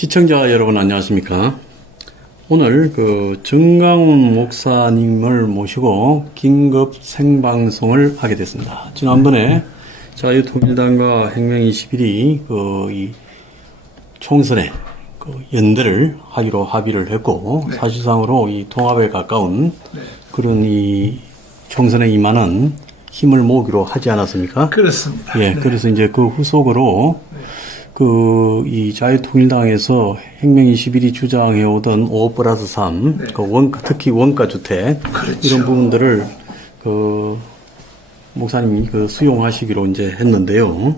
시청자 여러분 안녕하십니까? 오늘 정강훈 목사님을 모시고 긴급 생방송을 하게 됐습니다. 지난번에 자유통일당과 행명21이 이 총선에 연대를 하기로 합의를 했고, 네. 사실상으로 이 통합에 가까운 네. 그런 이 총선에 임하는 힘을 모으기로 하지 않았습니까? 그렇습니다. 예, 네. 그래서 이제 그 후속으로 이 자유통일당에서 행명21이 주장해오던 5+3, 네. 특히 원가주택, 그렇죠. 이런 부분들을 목사님이 수용하시기로 이제 했는데요.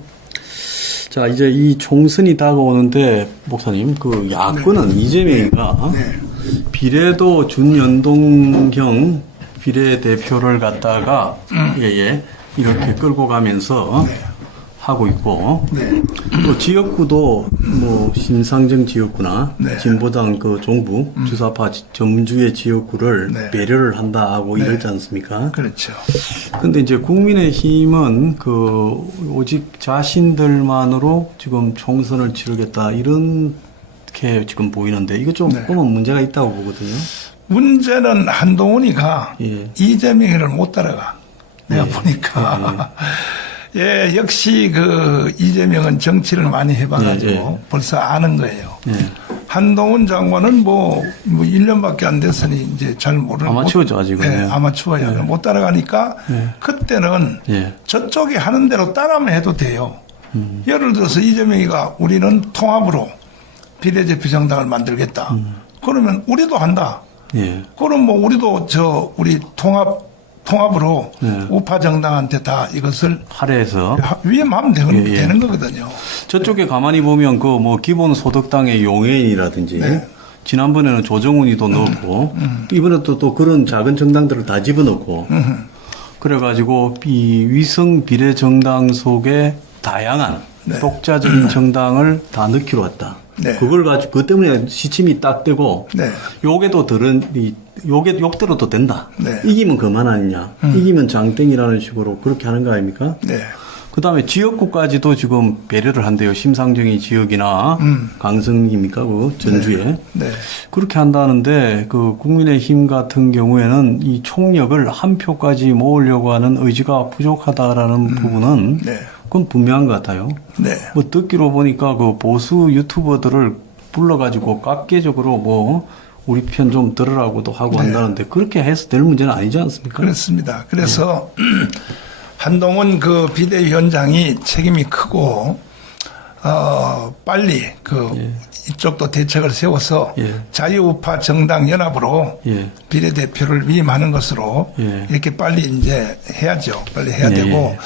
자, 이제 이 총선이 다가오는데, 목사님, 야권은 이재명이가 비례도 준연동형 비례대표를 갖다가, 이렇게 끌고 가면서 하고 있고, 또 지역구도 신상정 지역구나, 네. 진보당 종부, 주사파 전주의 지역구를 네. 배려를 한다 하고 이러지 않습니까? 그렇죠. 근데 이제 국민의힘은 오직 자신들만으로 지금 총선을 치르겠다 이렇게 지금 보이는데 이거 좀 네. 보면 문제가 있다고 보거든요. 문제는 한동훈이가 예. 이재명이를 못 따라가. 내가 보니까. 예, 역시 이재명은 정치를 많이 해봐가지고 벌써 아는 거예요. 한동훈 장관은 1년밖에 안 됐으니 이제 잘 모르는. 아마추어죠, 아직은. 네, 아마추어야. 못 따라가니까 그때는 저쪽이 하는 대로 따라만 해도 돼요. 예를 들어서 이재명이가 우리는 통합으로 비례대표 정당을 만들겠다. 그러면 우리도 한다. 그럼 우리도 우리 통합으로 우파 정당한테 다 이것을 할애해서 위임하면 되는 거거든요. 저쪽에 가만히 보면 기본소득당의 용해인이라든지 지난번에는 조정훈이도 넣었고 이번에 또 그런 작은 정당들을 다 집어넣고 그래가지고 이 위성 비례 정당 속에 다양한 독자적인 정당을 다 넣기로 왔다. 그걸 가지고 그것 때문에 시침이 딱 되고 요게도 욕대로도 된다. 이기면 그만 아니냐. 이기면 장땡이라는 식으로 그렇게 하는 거 아닙니까? 그 다음에 지역구까지도 지금 배려를 한대요. 심상정이 지역이나 강성입니까? 전주에. 그렇게 한다는데 국민의힘 같은 경우에는 이 총력을 한 표까지 모으려고 하는 의지가 부족하다라는 부분은 그건 분명한 것 같아요. 듣기로 보니까 보수 유튜버들을 불러가지고 깎개적으로 우리 편 좀 들으라고도 하고 한다는데 그렇게 해서 될 문제는 아니지 않습니까? 그렇습니다. 그래서 한동훈 비대위원장이 책임이 크고 빨리 이쪽도 대책을 세워서 자유우파 정당 연합으로 비례대표를 위임하는 것으로 이렇게 빨리 이제 해야죠. 빨리 해야 되고.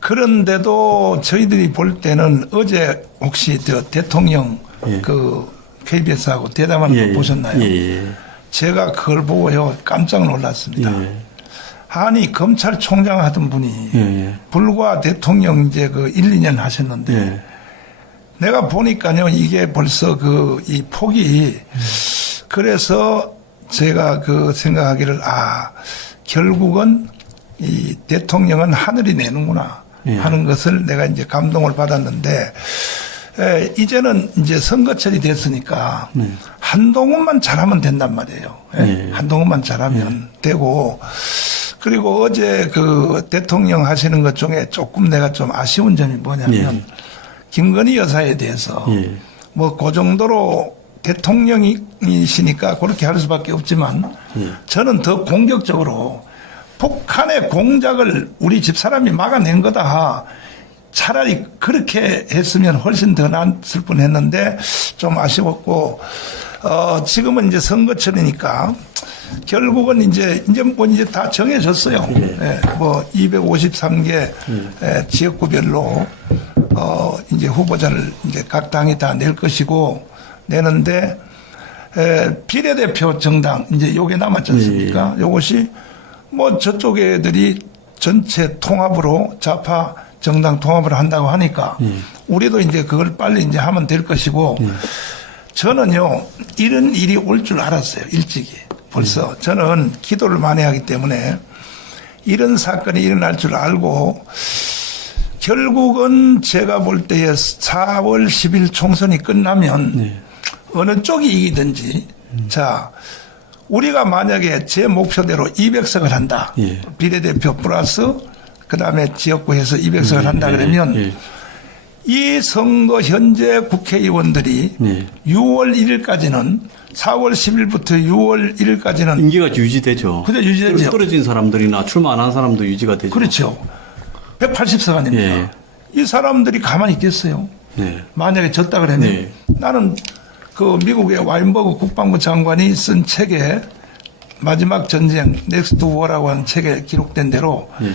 그런데도 저희들이 볼 때는 어제 혹시 대통령 KBS하고 대담하는 거 보셨나요? 제가 그걸 보고요 깜짝 놀랐습니다. 아니 검찰총장 하던 분이 불과 대통령 이제 1, 2년 하셨는데 내가 보니까요 이게 벌써 이 폭이 그래서 제가 생각하기를 결국은 이 대통령은 하늘이 내는구나 하는 것을 내가 이제 감동을 받았는데 이제는 이제 선거철이 됐으니까 한동훈만 잘하면 된단 말이에요. 한동훈만 잘하면 되고 그리고 어제 대통령 하시는 것 중에 조금 내가 좀 아쉬운 점이 뭐냐면 김건희 여사에 대해서 그 정도로 대통령이시니까 그렇게 할 수밖에 없지만 저는 더 공격적으로 북한의 공작을 우리 집사람이 막아낸 거다. 차라리 그렇게 했으면 훨씬 더 낫을 뻔했는데 좀 아쉬웠고 지금은 이제 선거철이니까 결국은 이제 다 정해졌어요. 253개 지역구별로 이제 후보자를 이제 각 당이 다 낼 것이고 내는데 비례대표 정당 이제 요게 남았지 않습니까? 요것이 저쪽 애들이 전체 통합으로 좌파 정당 통합을 한다고 하니까 우리도 이제 그걸 빨리 이제 하면 될 것이고 저는요 이런 일이 올 줄 알았어요. 일찍이 벌써 저는 기도를 많이 하기 때문에 이런 사건이 일어날 줄 알고 결국은 제가 볼 때에 4월 10일 총선이 끝나면 네. 어느 쪽이 이기든지 자 우리가 만약에 제 목표대로 200석을 한다. 예. 비례대표 플러스 그다음에 지역구에서 200석을 한다 그러면 예. 이 선거 현재 국회의원들이 네. 6월 1일까지는 4월 10일부터 6월 1일까지는 임기가 유지되죠. 그죠, 유지되죠. 떨어진 사람들이나 출마 안 한 사람도 유지가 되죠. 그렇죠. 180석 아닙니까? 예. 이 사람들이 가만히 있겠어요. 네. 만약에 졌다 그러면 네. 나는 그 미국의 와인버그 국방부 장관이 쓴 책에 마지막 전쟁 넥스트 워라고 하는 책에 기록된 대로 네.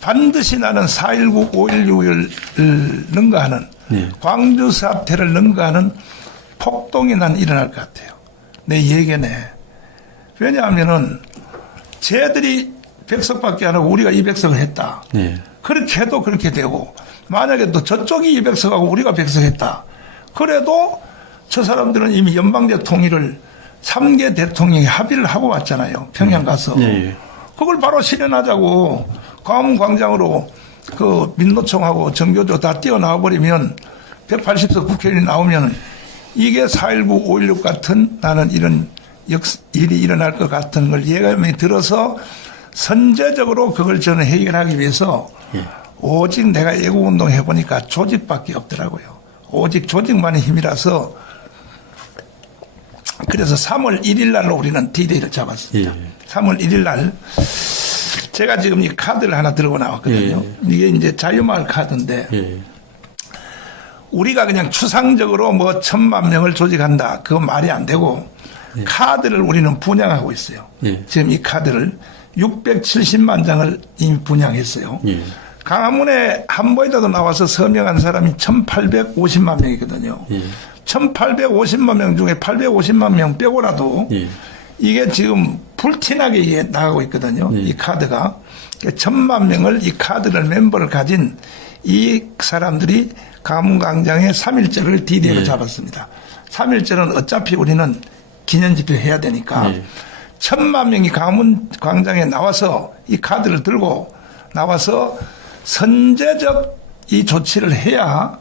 반드시 나는 4.19, 5.16을 능가하는 네. 광주 사태를 능가하는 폭동이 난 일어날 것 같아요. 내 얘기네. 왜냐하면은 쟤들이 100석밖에 안 하고 우리가 200석을 했다. 네. 그렇게 해도 그렇게 되고 만약에 또 저쪽이 200석하고 우리가 100석 했다. 그래도 저 사람들은 이미 연방제 통일을 3개 대통령이 합의를 하고 왔잖아요. 평양 가서. 네. 그걸 바로 실현하자고 광화문 광장으로 그 민노총하고 정교조 다 뛰어나와 버리면 180석 국회의원이 나오면 이게 4.19, 5.16 같은 나는 이런 일이 일어날 것 같은 걸 예감이 들어서 선제적으로 그걸 저는 해결하기 위해서 오직 내가 애국운동 해보니까 조직밖에 없더라고요. 오직 조직만의 힘이라서 그래서 3월 1일 날로 우리는 D-Day를 잡았습니다. 3월 1일 날 제가 지금 이 카드를 하나 들고 나왔거든요. 이게 이제 자유마을 카드인데 우리가 그냥 추상적으로 뭐 1,000만 명을 조직한다. 그거 말이 안 되고 카드를 우리는 분양하고 있어요. 지금 이 카드를 670만 장을 이미 분양했어요. 강화문에 한보에다도 나와서 서명한 사람이 1,850만 명이거든요. 1,850만 명 중에 850만 명 빼고라도 이게 지금 불티나게 이게 나가고 있거든요. 이 카드가. 1,000만 명을 이 카드를 멤버를 가진 이 사람들이 강화문광장에 3.1절을 D-Day로 잡았습니다. 3.1절은 어차피 우리는 기념집회 해야 되니까 1,000만 명이 강화문광장에 나와서 이 카드를 들고 나와서 선제적 이 조치를 해야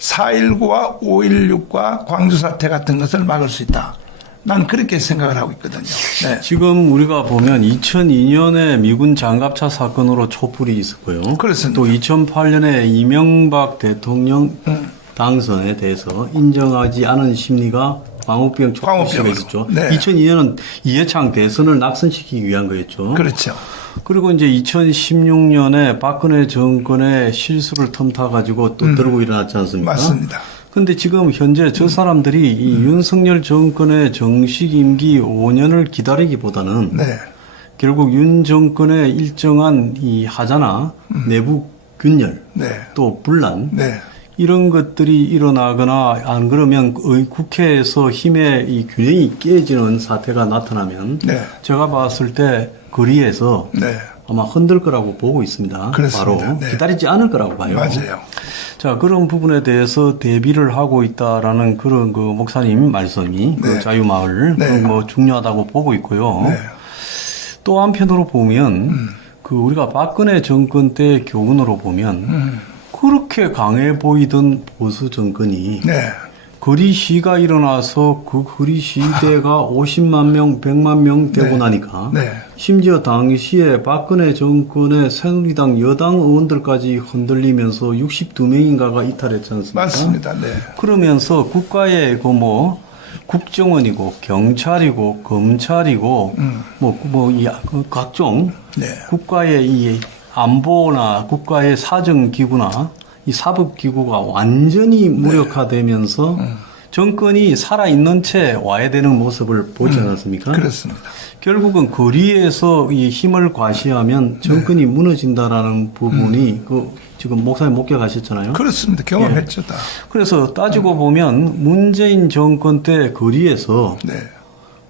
4.19와 5.16과 광주 사태 같은 것을 막을 수 있다. 난 그렇게 생각을 하고 있거든요. 네. 지금 우리가 보면 2002년에 미군 장갑차 사건으로 촛불이 있었고요. 그렇습니다. 또 2008년에 이명박 대통령 당선에 대해서 인정하지 않은 심리가 광우병 촛불시가 있었죠. 네. 2002년은 이해창 대선을 낙선시키기 위한 거였죠. 그렇죠. 그리고 이제 2016년에 박근혜 정권의 실수를 틈타가지고 또 들고 일어났지 않습니까? 맞습니다. 근데 지금 현재 저 사람들이 이 윤석열 정권의 정식 임기 5년을 기다리기보다는 네. 결국 윤 정권의 일정한 이 하자나 내부 균열 네. 또 분란 네. 이런 것들이 일어나거나 안 그러면 국회에서 힘의 이 균형이 깨지는 사태가 나타나면 네. 제가 봤을 때 거리에서 네. 아마 흔들 거라고 보고 있습니다. 그렇습니다. 바로 네. 기다리지 않을 거라고 봐요. 맞아요. 자, 그런 부분에 대해서 대비를 하고 있다라는 그런 그 목사님 말씀이 그 네. 자유마을 네. 뭐 중요하다고 보고 있고요. 네. 또 한편으로 보면 그 우리가 박근혜 정권 때 교훈으로 보면 그렇게 강해 보이던 보수 정권이 네. 거리 시가 일어나서 그 거리 시대가 50만 명, 100만 명 되고 네. 나니까 네. 심지어 당시에 박근혜 정권의 새누리당 여당 의원들까지 흔들리면서 62명인가가 이탈했지 않습니까? 맞습니다. 네. 그러면서 국가의 그 뭐 국정원이고 경찰이고 검찰이고 그 각종 네. 국가의 이 안보나 국가의 사정기구나 이 사법기구가 완전히 무력화되면서 정권이 살아있는 채 와야 되는 모습을 보지 않았습니까? 그렇습니다. 결국은 거리에서 이 힘을 과시하면 정권이 무너진다라는 부분이 그 지금 목사님 목격하셨잖아요. 그렇습니다. 경험했죠. 다. 그래서 따지고 보면 문재인 정권 때 거리에서 네.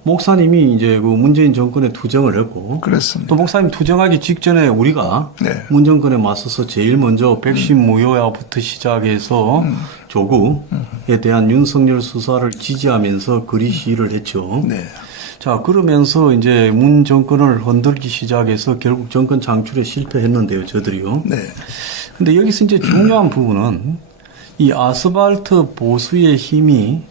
목사님이 이제 그 문재인 정권에 투쟁을 했고 그렇습니다. 또 목사님 투쟁하기 직전에 우리가 네. 문 정권에 맞서서 제일 먼저 백신 무효화부터 시작해서 조국에 대한 윤석열 수사를 지지하면서 거리 시위를 했죠. 네. 자, 그러면서 이제 문 정권을 흔들기 시작해서 결국 정권 창출에 실패했는데요, 저들이요. 네. 근데 여기서 이제 중요한 부분은 이 아스팔트 보수의 힘이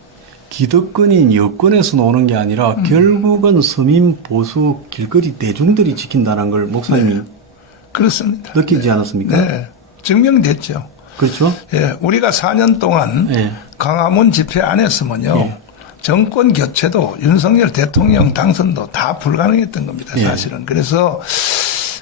기득권인 여권에서 나오는 게 아니라 결국은 서민 보수 길거리 대중들이 지킨다는 걸 목사님이 그렇습니다. 느끼지 않았습니까? 네. 증명됐죠. 그렇죠? 예, 우리가 4년 동안 예. 광화문 집회 안 했으면요. 예. 정권 교체도 윤석열 대통령 당선도 다 불가능했던 겁니다. 예. 사실은. 그래서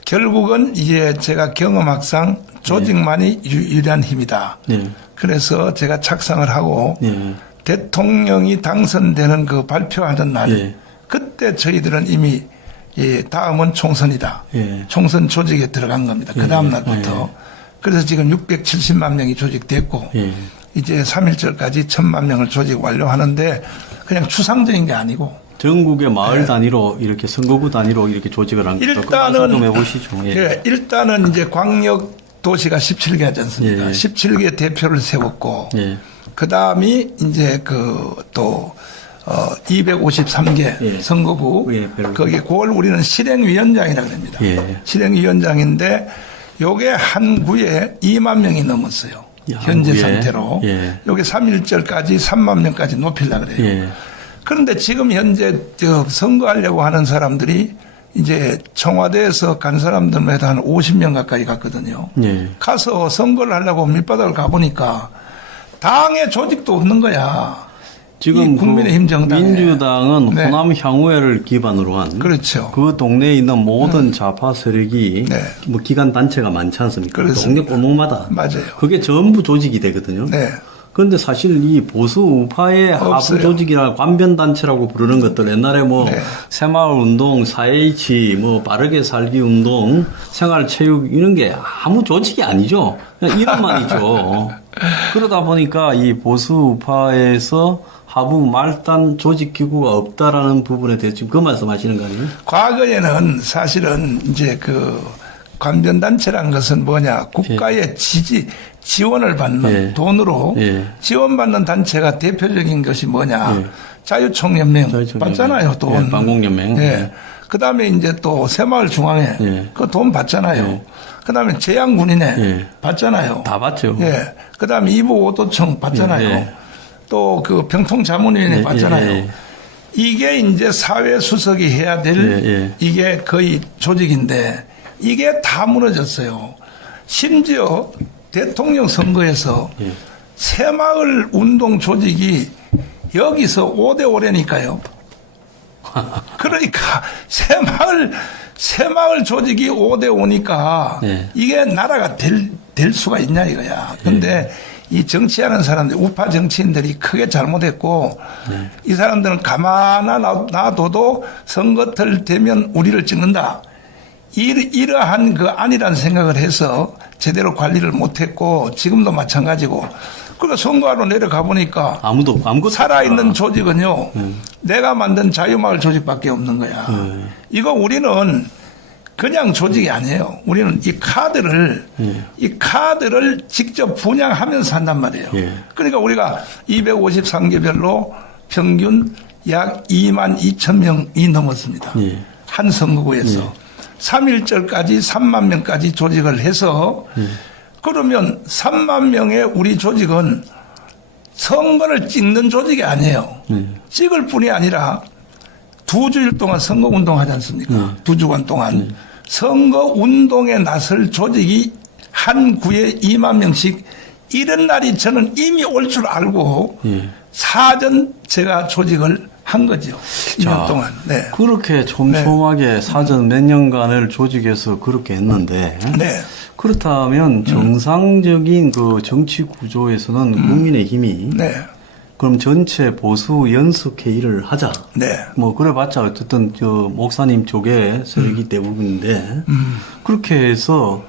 결국은 이제 제가 경험학상 조직만이 유일한 힘이다. 예. 그래서 제가 착상을 하고 예. 대통령이 당선되는 그 발표하던 날 예. 그때 저희들은 이미 예, 다음은 총선이다. 예. 총선 조직에 들어간 겁니다. 그 다음 날부터. 예. 그래서 지금 670만 명이 조직됐고 예. 이제 3.1절까지 1,000만 명을 조직 완료하는데 그냥 추상적인 게 아니고 전국의 마을 단위로 이렇게 선거구 단위로 이렇게 조직을 한 겁니다. 그 말씀 좀 해보시죠. 예. 예, 일단은 이제 광역 도시가 17개 하지 않습니까? 예. 17개 대표를 세웠고 예. 그 다음이 이제 또 253개 예. 선거구 예, 별로. 거기 그걸 우리는 실행위원장이라고 합니다. 예. 실행위원장인데 요게 한 구에 2만 명이 넘었어요. 야, 현재 예. 상태로. 예. 요게 3.1절까지 3만 명까지 높이려고 그래요. 예. 그런데 지금 현재 선거하려고 하는 사람들이 이제 청와대에서 간 사람들만 해도 한 50명 가까이 갔거든요. 예. 가서 선거를 하려고 밑바닥을 가보니까 당의 조직도 없는 거야. 지금 이 국민의힘 정당에. 민주당은 네. 호남 향후회를 기반으로 한 그렇죠. 그 동네에 있는 모든 좌파 세력이 네. 뭐 기관 단체가 많지 않습니까? 그렇습니다. 동네 골목마다 맞아요. 그게 전부 조직이 되거든요. 네. 그런데 사실 이 보수 우파의 하부 없어요. 조직이라 관변 단체라고 부르는 것들 옛날에 뭐 네. 새마을 운동, 4H, 뭐 빠르게 살기 운동, 생활체육 이런 게 아무 조직이 아니죠. 그냥 이름만 있죠. 그러다 보니까 이 보수 우파에서 하부 말단 조직 기구가 없다라는 부분에 대해서 지금 그 말씀하시는 거 아니에요? 과거에는 사실은 이제 그 관변단체란 것은 뭐냐. 국가의 지원을 받는 예. 돈으로 예. 지원받는 단체가 대표적인 것이 뭐냐. 예. 자유총연맹 자유총연맹. 받잖아요. 돈. 예, 반공연맹. 예. 예. 그 다음에 이제 또 새마을중앙회 예. 그 돈 받잖아요. 예. 그 다음에 재향군인회 예. 받잖아요. 다 봤죠. 예. 그 다음에 이부오도청 받잖아요. 예. 또 그 병통자문위원회 예, 받잖아요. 예, 예. 이게 이제 사회수석이 해야 될 예, 예. 이게 거의 조직인데 이게 다 무너졌어요. 심지어 대통령 선거에서 예. 새마을 운동 조직이 여기서 5대5라니까요. 그러니까 새마을 조직이 5대5니까 예. 이게 나라가 될 수가 있냐 이거야. 근데 이 정치하는 사람들, 우파 정치인들이 크게 잘못했고 이 사람들은 가만히 놔둬도 선거철 되면 우리를 찍는다. 이러한 그 아니란 생각을 해서 제대로 관리를 못했고 지금도 마찬가지고 그러니까 선거하러 내려가 보니까 아무것도 살아있는 조직은요 내가 만든 자유마을 조직밖에 없는 거야. 이거 우리는 그냥 조직이 아니에요. 우리는 이 카드를 직접 분양하면서 한단 말이에요. 예. 그러니까 우리가 253개별로 평균 약 2만 2천 명이 넘었습니다. 예. 한 선거구에서 3.1절까지 3만 명까지 조직을 해서 그러면 3만 명의 우리 조직은 선거를 찍는 조직이 아니에요. 찍을 뿐이 아니라 2주일 동안 선거운동 하지 않습니까? 2주간 동안. 선거운동에 나설 조직이 한 구에 2만 명씩 이런 날이 저는 이미 올 줄 알고 사전 제가 조직을 한 거죠. 2년 동안. 네. 그렇게 촘촘하게 사전 몇 년간을 조직해서 그렇게 했는데 네. 그렇다면 정상적인 그 정치 구조에서는 국민의힘이 네. 그럼 전체 보수 연석 회의를 하자. 네. 뭐 그래봤자 어쨌든 저 목사님 쪽의 세력이 대부분인데 그렇게 해서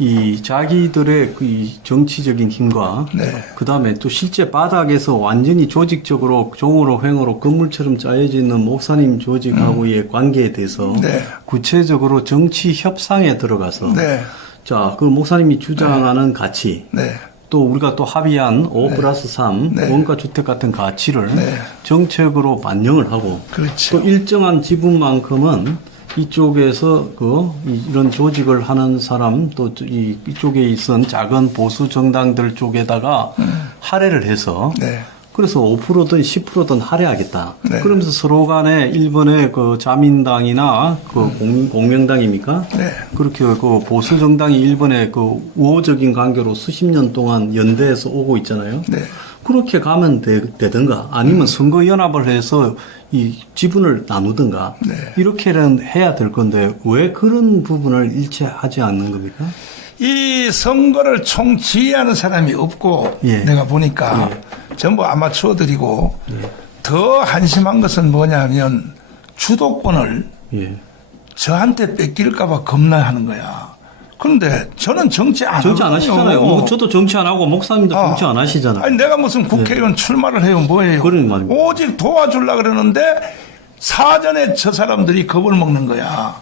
이 자기들의 그 이 정치적인 힘과 네. 그 다음에 또 실제 바닥에서 완전히 조직적으로 종으로 횡으로 건물처럼 짜여져 있는 목사님 조직하고의 관계에 대해서 네. 구체적으로 정치 협상에 들어가서 네. 자, 그 목사님이 주장하는 가치 네. 또 우리가 또 합의한 5+3 네. 원가 주택 같은 가치를 네. 정책으로 반영을 하고 그렇죠. 또 일정한 지분만큼은 이쪽에서 이런 조직을 하는 사람 또 이쪽에 있은 작은 보수 정당들 쪽에다가 할애를 해서 네. 그래서 5%든 10%든 할애하겠다. 네. 그러면서 서로 간에 일본의 그 자민당이나 그 공명당입니까? 네. 그렇게 그 보수 정당이 일본의 그 우호적인 관계로 수십 년 동안 연대해서 오고 있잖아요. 네. 그렇게 가면 되든가 아니면 선거 연합을 해서 이 지분을 나누든가 네. 이렇게는 해야 될 건데 왜 그런 부분을 일체하지 않는 겁니까? 이 선거를 총 지휘하는 사람이 없고 예. 내가 보니까 전부 아마추어들이고 더 한심한 것은 뭐냐면 주도권을 예. 저한테 뺏길까봐 겁나하는 거야. 그런데 저는 정치 안 정치 안 하거든요. 하시잖아요. 저도 정치 안 하고 목사님도 정치 안 하시잖아요. 아니 내가 무슨 국회의원 출마를 해요 뭐예요. 그런 말입니다. 오직 도와주려고 그러는데 사전에 저 사람들이 겁을 먹는 거야.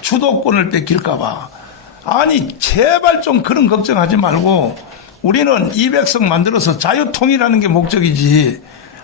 주도권을 뺏길까봐. 아니 제발 좀 그런 걱정하지 말고 우리는 200석 만들어서 자유통일하는 게 목적이지.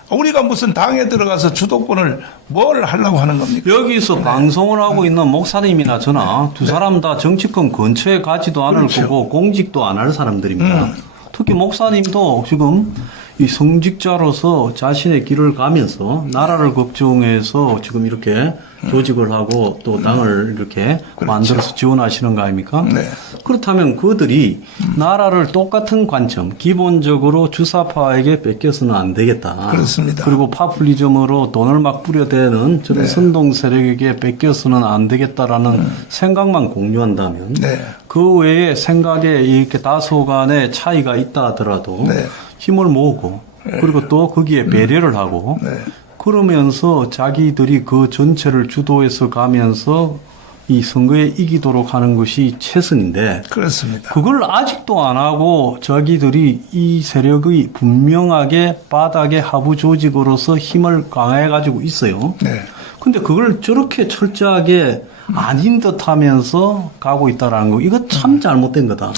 우리가 무슨 당에 들어가서 주도권을 뭘 하려고 하는 겁니까? 여기서 방송을 하고 있는 목사님이나 저나 두 사람 다 정치권 근처에 가지도 않을 그렇죠. 거고 공직도 안 할 사람들입니다. 특히 목사님도 지금 이 성직자로서 자신의 길을 가면서 나라를 걱정해서 지금 이렇게 조직을 하고 또 당을 이렇게 그렇죠. 만들어서 지원하시는 거 아닙니까? 네. 그렇다면 그들이 나라를 똑같은 관점, 기본적으로 주사파에게 뺏겨서는 안 되겠다. 그렇습니다. 그리고 파퓰리즘으로 돈을 막 뿌려대는 저런 네. 선동 세력에게 뺏겨서는 안 되겠다라는 생각만 공유한다면 네. 그 외에 생각에 이렇게 다소간의 차이가 있다 하더라도 네. 힘을 모으고 그리고 또 거기에 배려를 하고 네. 그러면서 자기들이 그 전체를 주도해서 가면서 이 선거에 이기도록 하는 것이 최선인데 그렇습니다. 그걸 아직도 안 하고 자기들이 이 세력의 분명하게 바닥의 하부 조직으로서 힘을 강화해 가지고 있어요. 네. 근데 그걸 저렇게 철저하게 아닌 듯 하면서 가고 있다라는 거 이거 참 잘못된 거다.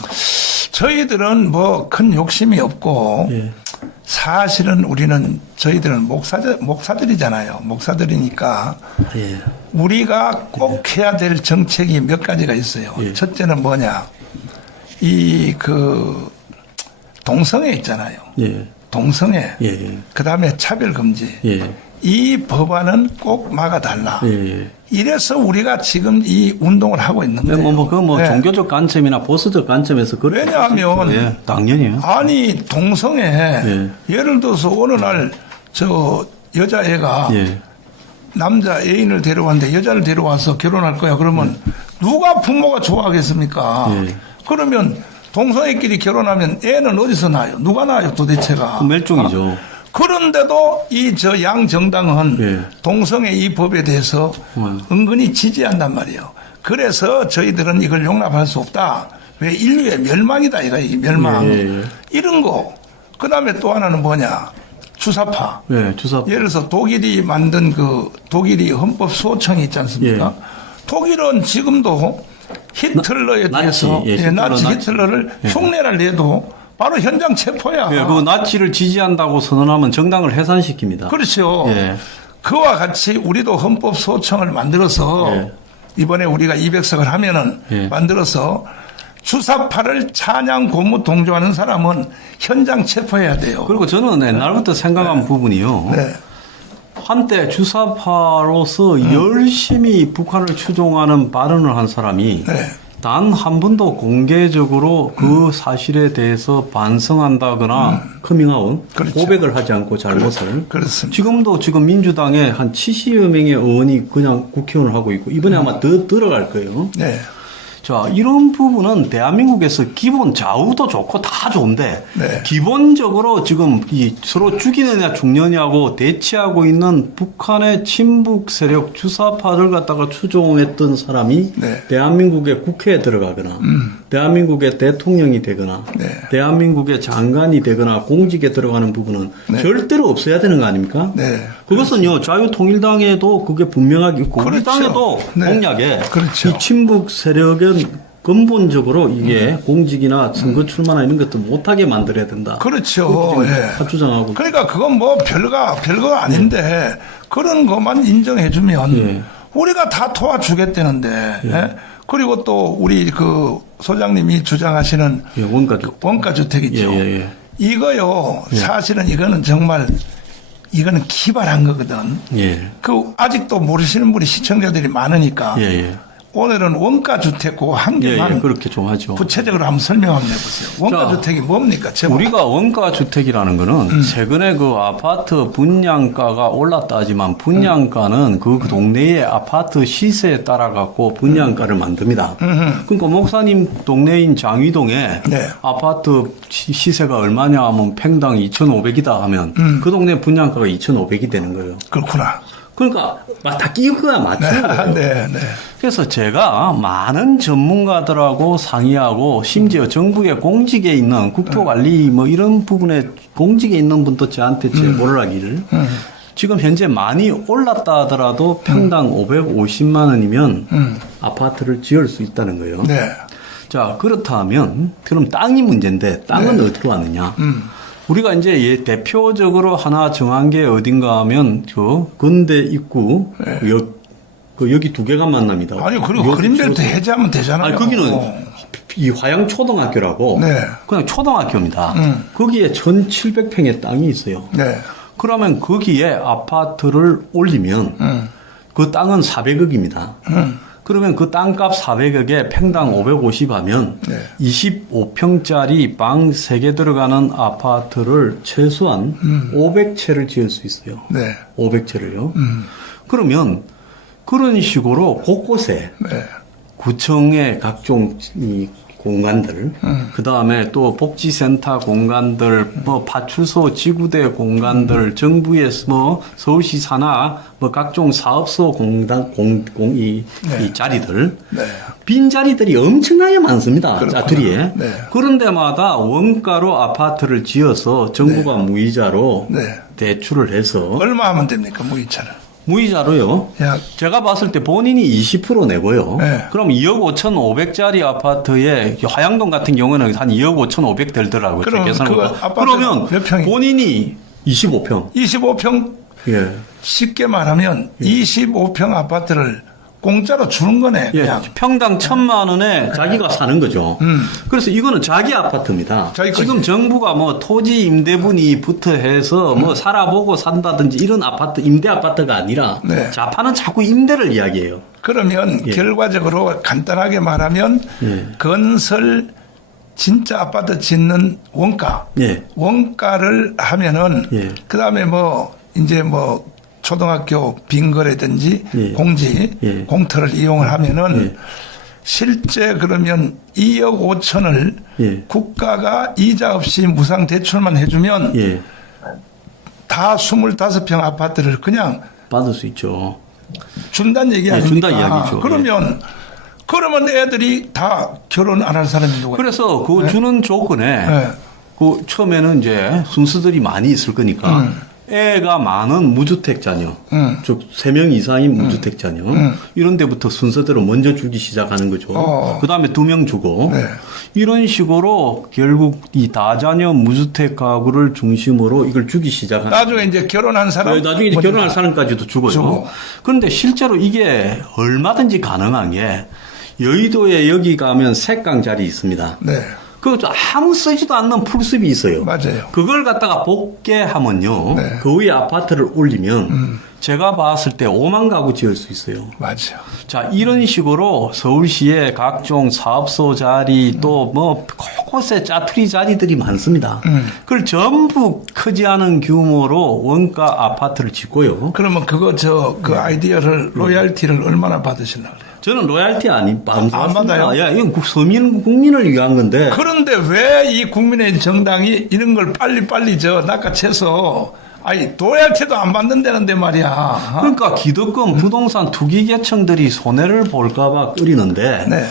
저희들은 뭐 큰 욕심이 없고 예. 사실은 우리는 저희들은 목사들이잖아요. 목사들이니까 예. 우리가 꼭 해야 될 정책이 몇 가지가 있어요. 예. 첫째는 뭐냐? 동성애 있잖아요. 예. 동성애. 예. 그다음에 차별 금지. 예. 이 법안은 꼭 막아달라. 예. 이래서 우리가 지금 이 운동을 하고 있는 네, 거예요. 뭐 네. 종교적 관점이나 보수적 관점에서 그렇게 왜냐하면 예, 당연히요. 아니 동성애 예. 예를 들어서 어느 날 저 여자애가 예. 남자 애인을 데려왔는데 여자를 데려와서 결혼할 거야. 그러면 누가 부모가 좋아하겠습니까? 예. 그러면 동성애끼리 결혼하면 애는 어디서 나요? 누가 나요 도대체가? 그 멸종이죠. 그런데도 이 저 양정당은 예. 동성애 이 법에 대해서 은근히 지지한단 말이에요. 그래서 저희들은 이걸 용납할 수 없다. 왜 인류의 멸망이다 이게 멸망. 예. 이런 거. 그다음에 또 하나는 뭐냐? 주사파. 예, 주사. 예를 들어서 독일이 만든 그 독일이 헌법 수호청이 있지 않습니까? 독일은 지금도 히틀러에 나치, 대해서 예, 나치 나치. 히틀러를 흉내를 내도 바로 현장 체포야. 예, 그 나치를 지지한다고 선언하면 정당을 해산시킵니다. 그렇죠. 예. 그와 같이 우리도 헌법 소청을 만들어서 예. 이번에 우리가 200석을 하면은 예. 만들어서 주사파를 찬양 고무 동조하는 사람은 현장 체포해야 돼요. 그리고 저는 옛날부터 생각한 부분이요. 네. 한때 주사파로서 열심히 북한을 추종하는 발언을 한 사람이 네. 단 한 번도 공개적으로 그 사실에 대해서 반성한다거나 커밍아웃, 그렇죠. 고백을 하지 않고 잘못을. 그렇습니다. 지금도 지금 민주당에 한 70여 명의 의원이 그냥 국회의원을 하고 있고 이번에 아마 더 들어갈 거예요. 네. 자, 이런 부분은 대한민국에서 기본 좌우도 좋고 다 좋은데 네. 기본적으로 지금 이 서로 죽이느냐 죽느냐고 대치하고 있는 북한의 친북 세력 주사파를 갖다가 추종했던 사람이 네. 대한민국의 국회에 들어가거나 대한민국의 대통령이 되거나 네. 대한민국의 장관이 되거나 공직에 들어가는 부분은 네. 절대로 없어야 되는 거 아닙니까? 네. 그것은요 자유통일당에도 그게 분명하게 있고 우리 그렇죠. 당에도 네. 공약에 그렇죠. 이 친북 세력은 근본적으로 이게 공직이나 선거 출마나 이런 것도 못하게 만들어야 된다. 그렇죠. 예. 주장하고. 그러니까 그건 뭐 별거 아닌데 그런 것만 인정해주면 예. 우리가 다 도와주겠다는데 예? 그리고 또 우리 그 소장님이 주장하시는 예, 원가 주택이죠. 예. 이거요. 예. 사실은 이거는 정말 이거는 기발한 거거든. 예. 그 아직도 모르시는 분이 시청자들이 많으니까 예. 오늘은 원가 주택 그거 한 개만 예. 그렇게 좀 하죠. 구체적으로 한번 설명 한번 해보세요. 원가 자, 주택이 뭡니까? 제목. 우리가 원가 주택이라는 거는 최근에 그 아파트 분양가가 올랐다 하지만 분양가는 그 동네의 아파트 시세에 따라 갖고 분양가를 만듭니다. 그러니까 목사님 동네인 장위동에 네. 아파트 시세가 얼마냐 하면 평당 2,500이다 하면 그 동네 분양가가 2,500이 되는 거예요. 그렇구나. 그러니까 다 끼고야 맞추는 거예요. 네. 그래서 제가 많은 전문가들하고 상의하고 심지어 정부의 공직에 있는 국토관리 뭐 이런 부분에 공직에 있는 분도 저한테 제보를 하기를 지금 현재 많이 올랐다 하더라도 평당 550만 원이면 아파트를 지을 수 있다는 거예요. 네. 자, 그렇다면 그럼 땅이 문제인데 땅은 어디로 왔느냐? 우리가 이제 대표적으로 하나 정한 게 어딘가 하면 그 근대 입구 여기 두 개가 만납니다. 아니 그리고 그린벨트 해제하면 되잖아요. 아니 거기는 이 화양 초등학교라고 네. 그냥 초등학교입니다. 거기에 1,700평의 땅이 있어요. 네. 그러면 거기에 아파트를 올리면 그 땅은 400억입니다. 그러면 그 땅값 400억에 평당 550 하면 네. 25평짜리 방 3개 들어가는 아파트를 최소한 500채를 지을 수 있어요. 네. 500채를요. 그러면 그런 식으로 곳곳에 네. 구청의 각종 이 공간들, 그 다음에 또 복지센터 공간들, 뭐 파출소, 지구대 공간들, 정부의 뭐 서울시 산하 뭐 각종 사업소 이 자리들, 네. 빈 자리들이 엄청나게 많습니다. 그렇구나. 짜투리에. 네. 그런 데마다 원가로 아파트를 지어서 정부가 무이자로 네. 대출을 해서 얼마 하면 됩니까 무이차를? 무이자로요. 약 제가 봤을 때 본인이 20% 내고요. 네. 그럼 2억 5,500짜리 아파트에 화양동 같은 경우는 한 2억 5,500 들더라고요. 그럼 계산을 그 해보니까. 아파트 그러면 몇 평이? 본인이 25평. 25평 예. 쉽게 말하면 25평 아파트를 공짜로 주는 거네. 예. 그냥. 평당 1,000만 원에 자기가 사는 거죠. 그래서 이거는 자기 아파트입니다. 자기 거지. 지금 정부가 뭐 토지 임대분이부터 해서 뭐 살아보고 산다든지 이런 아파트, 임대 아파트가 아니라 네. 좌파는 자꾸 임대를 이야기해요. 그러면 예. 결과적으로 간단하게 말하면 예. 건설 진짜 아파트 짓는 원가, 예. 원가를 하면은 예. 그다음에 뭐 이제 뭐 초등학교 빈거라든지 예. 공지 예. 공터를 이용을 하면은 예. 실제 그러면 2억 5천을 예. 국가가 이자 없이 무상 대출만 해주면 예. 다 25평 아파트를 그냥 받을 수 있죠. 준다는 얘기 예, 아닙니까? 준다 이야기죠. 그러면 애들이 다 결혼 안 할 사람이 누구예요? 그래서 그 주는 조건에 네. 그 처음에는 이제 순수들이 많이 있을 거니까 애가 많은 무주택 자녀, 즉 3명 이상인 무주택 자녀 이런 데부터 순서대로 먼저 주기 시작하는 거죠. 그다음에 2명 주고 네. 이런 식으로 결국 이 다자녀 무주택 가구를 중심으로 이걸 주기 시작하는 나중에 이제 결혼한 사람 나중에 이제 결혼할 사람까지도 주고요. 주고. 그런데 실제로 이게 얼마든지 가능한 게 여의도에 여기 가면 색강 자리 있습니다. 네. 그 아무 쓰지도 않는 풀숲이 있어요. 맞아요. 그걸 갖다가 복개하면요. 네. 그 위에 아파트를 올리면 제가 봤을 때 5만 가구 지을 수 있어요. 맞아요. 자, 이런 식으로 서울시의 각종 사업소 자리 또 뭐 곳곳에 짜투리 자리들이 많습니다. 그걸 전부 크지 않은 규모로 원가 아파트를 짓고요. 그러면 그거 그 아이디어를 로얄티를 얼마나 받으시려고 그래요? 저는 로얄티 안 받아요? 야, 이건 서민 국민을 위한 건데. 그런데 왜 이 국민의 정당이 이런 걸 빨리빨리 낚아채서 아니 로얄티도 안 받는다는데 말이야. 그러니까 기득권 부동산 투기 계층들이 손해를 볼까봐 끓이는데 네.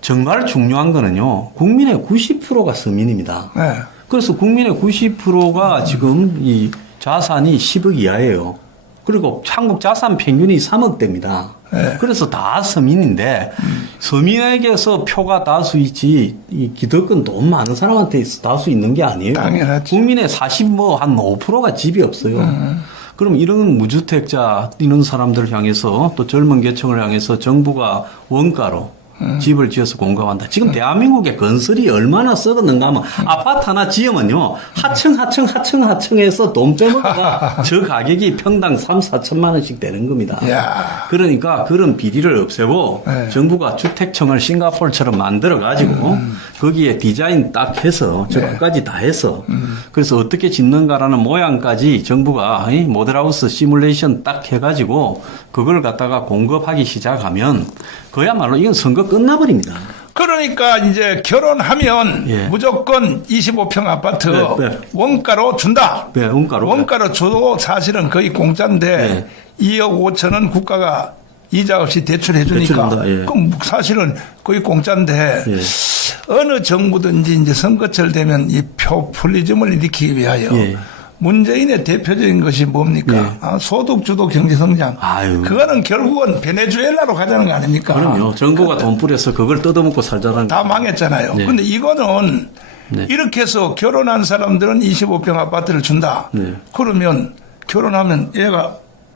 정말 중요한 거는요. 국민의 90%가 서민입니다. 네. 그래서 국민의 90%가 지금 이 자산이 10억 이하예요. 그리고 한국 자산 평균이 3억대입니다. 예. 그래서 다 서민인데 서민에게서 표가 다수이지 이 기득권 돈 많은 사람한테 다수 있는 게 아니에요. 당연하지. 국민의 40한 5%가 집이 없어요. 그럼 이런 무주택자 이런 사람들을 향해서 또 젊은 계층을 향해서 정부가 원가로 집을 지어서 공급한다. 지금 대한민국의 건설이 얼마나 썩었는가 하면 아파트 하나 지으면요. 하층해서 돈 빼먹어가 저 가격이 평당 3, 4천만 원씩 되는 겁니다. 야. 그러니까 그런 비리를 없애고 네. 정부가 주택청을 싱가포르처럼 만들어 가지고 거기에 디자인 딱 해서 저 끝까지 다 해서 그래서 어떻게 짓는가라는 모양까지 정부가 이 모델하우스 시뮬레이션 딱 해가지고 그걸 갖다가 공급하기 시작하면 그야말로 이건 선거 끝나버립니다. 그러니까 이제 결혼하면 예. 무조건 25평 아파트 네, 네. 원가로 준다. 네, 원가로. 원가로 줘도 사실은 거의 공짜인데 네. 2억 5천은 국가가 이자 없이 대출해 주니까 대출한다, 예. 그럼 사실은 거의 공짜인데 예. 어느 정부든지 이제 선거철 되면 이 포퓰리즘을 일으키기 위하여 예. 문재인의 대표적인 것이 뭡니까? 예. 아, 소득주도 경제성장. 아유. 그거는 결국은 베네수엘라로 가자는 거 아닙니까? 그럼요. 정부가 돈 뿌려서 그걸 뜯어먹고 살자는 다 망했잖아요. 네. 근데 이거는 네. 이렇게 해서 결혼한 사람들은 25평 아파트를 준다. 네. 그러면 결혼하면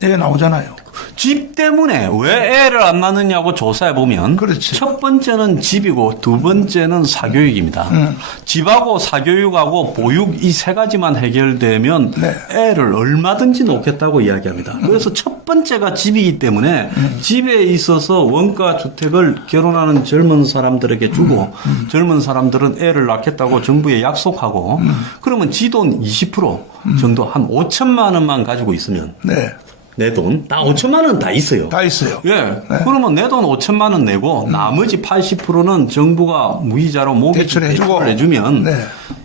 애 나오잖아요. 집 때문에 왜 애를 안 낳느냐고 조사해 보면 그렇지. 첫 번째는 집이고 두 번째는 사교육입니다. 집하고 사교육하고 보육 이 세 가지만 해결되면 네. 애를 얼마든지 놓겠다고 이야기합니다. 그래서 첫 번째가 집이기 때문에 집에 있어서 원가 주택을 결혼하는 젊은 사람들에게 주고 젊은 사람들은 애를 낳겠다고 정부에 약속하고 그러면 지 돈 20% 정도 한 5천만 원만 가지고 있으면 네. 내 돈, 다 5천만 원 다 있어요. 다 있어요. 예. 그러면 내 돈 5천만 원 내고 나머지 80%는 정부가 무이자로 모기 대출해주고. 해주면 네.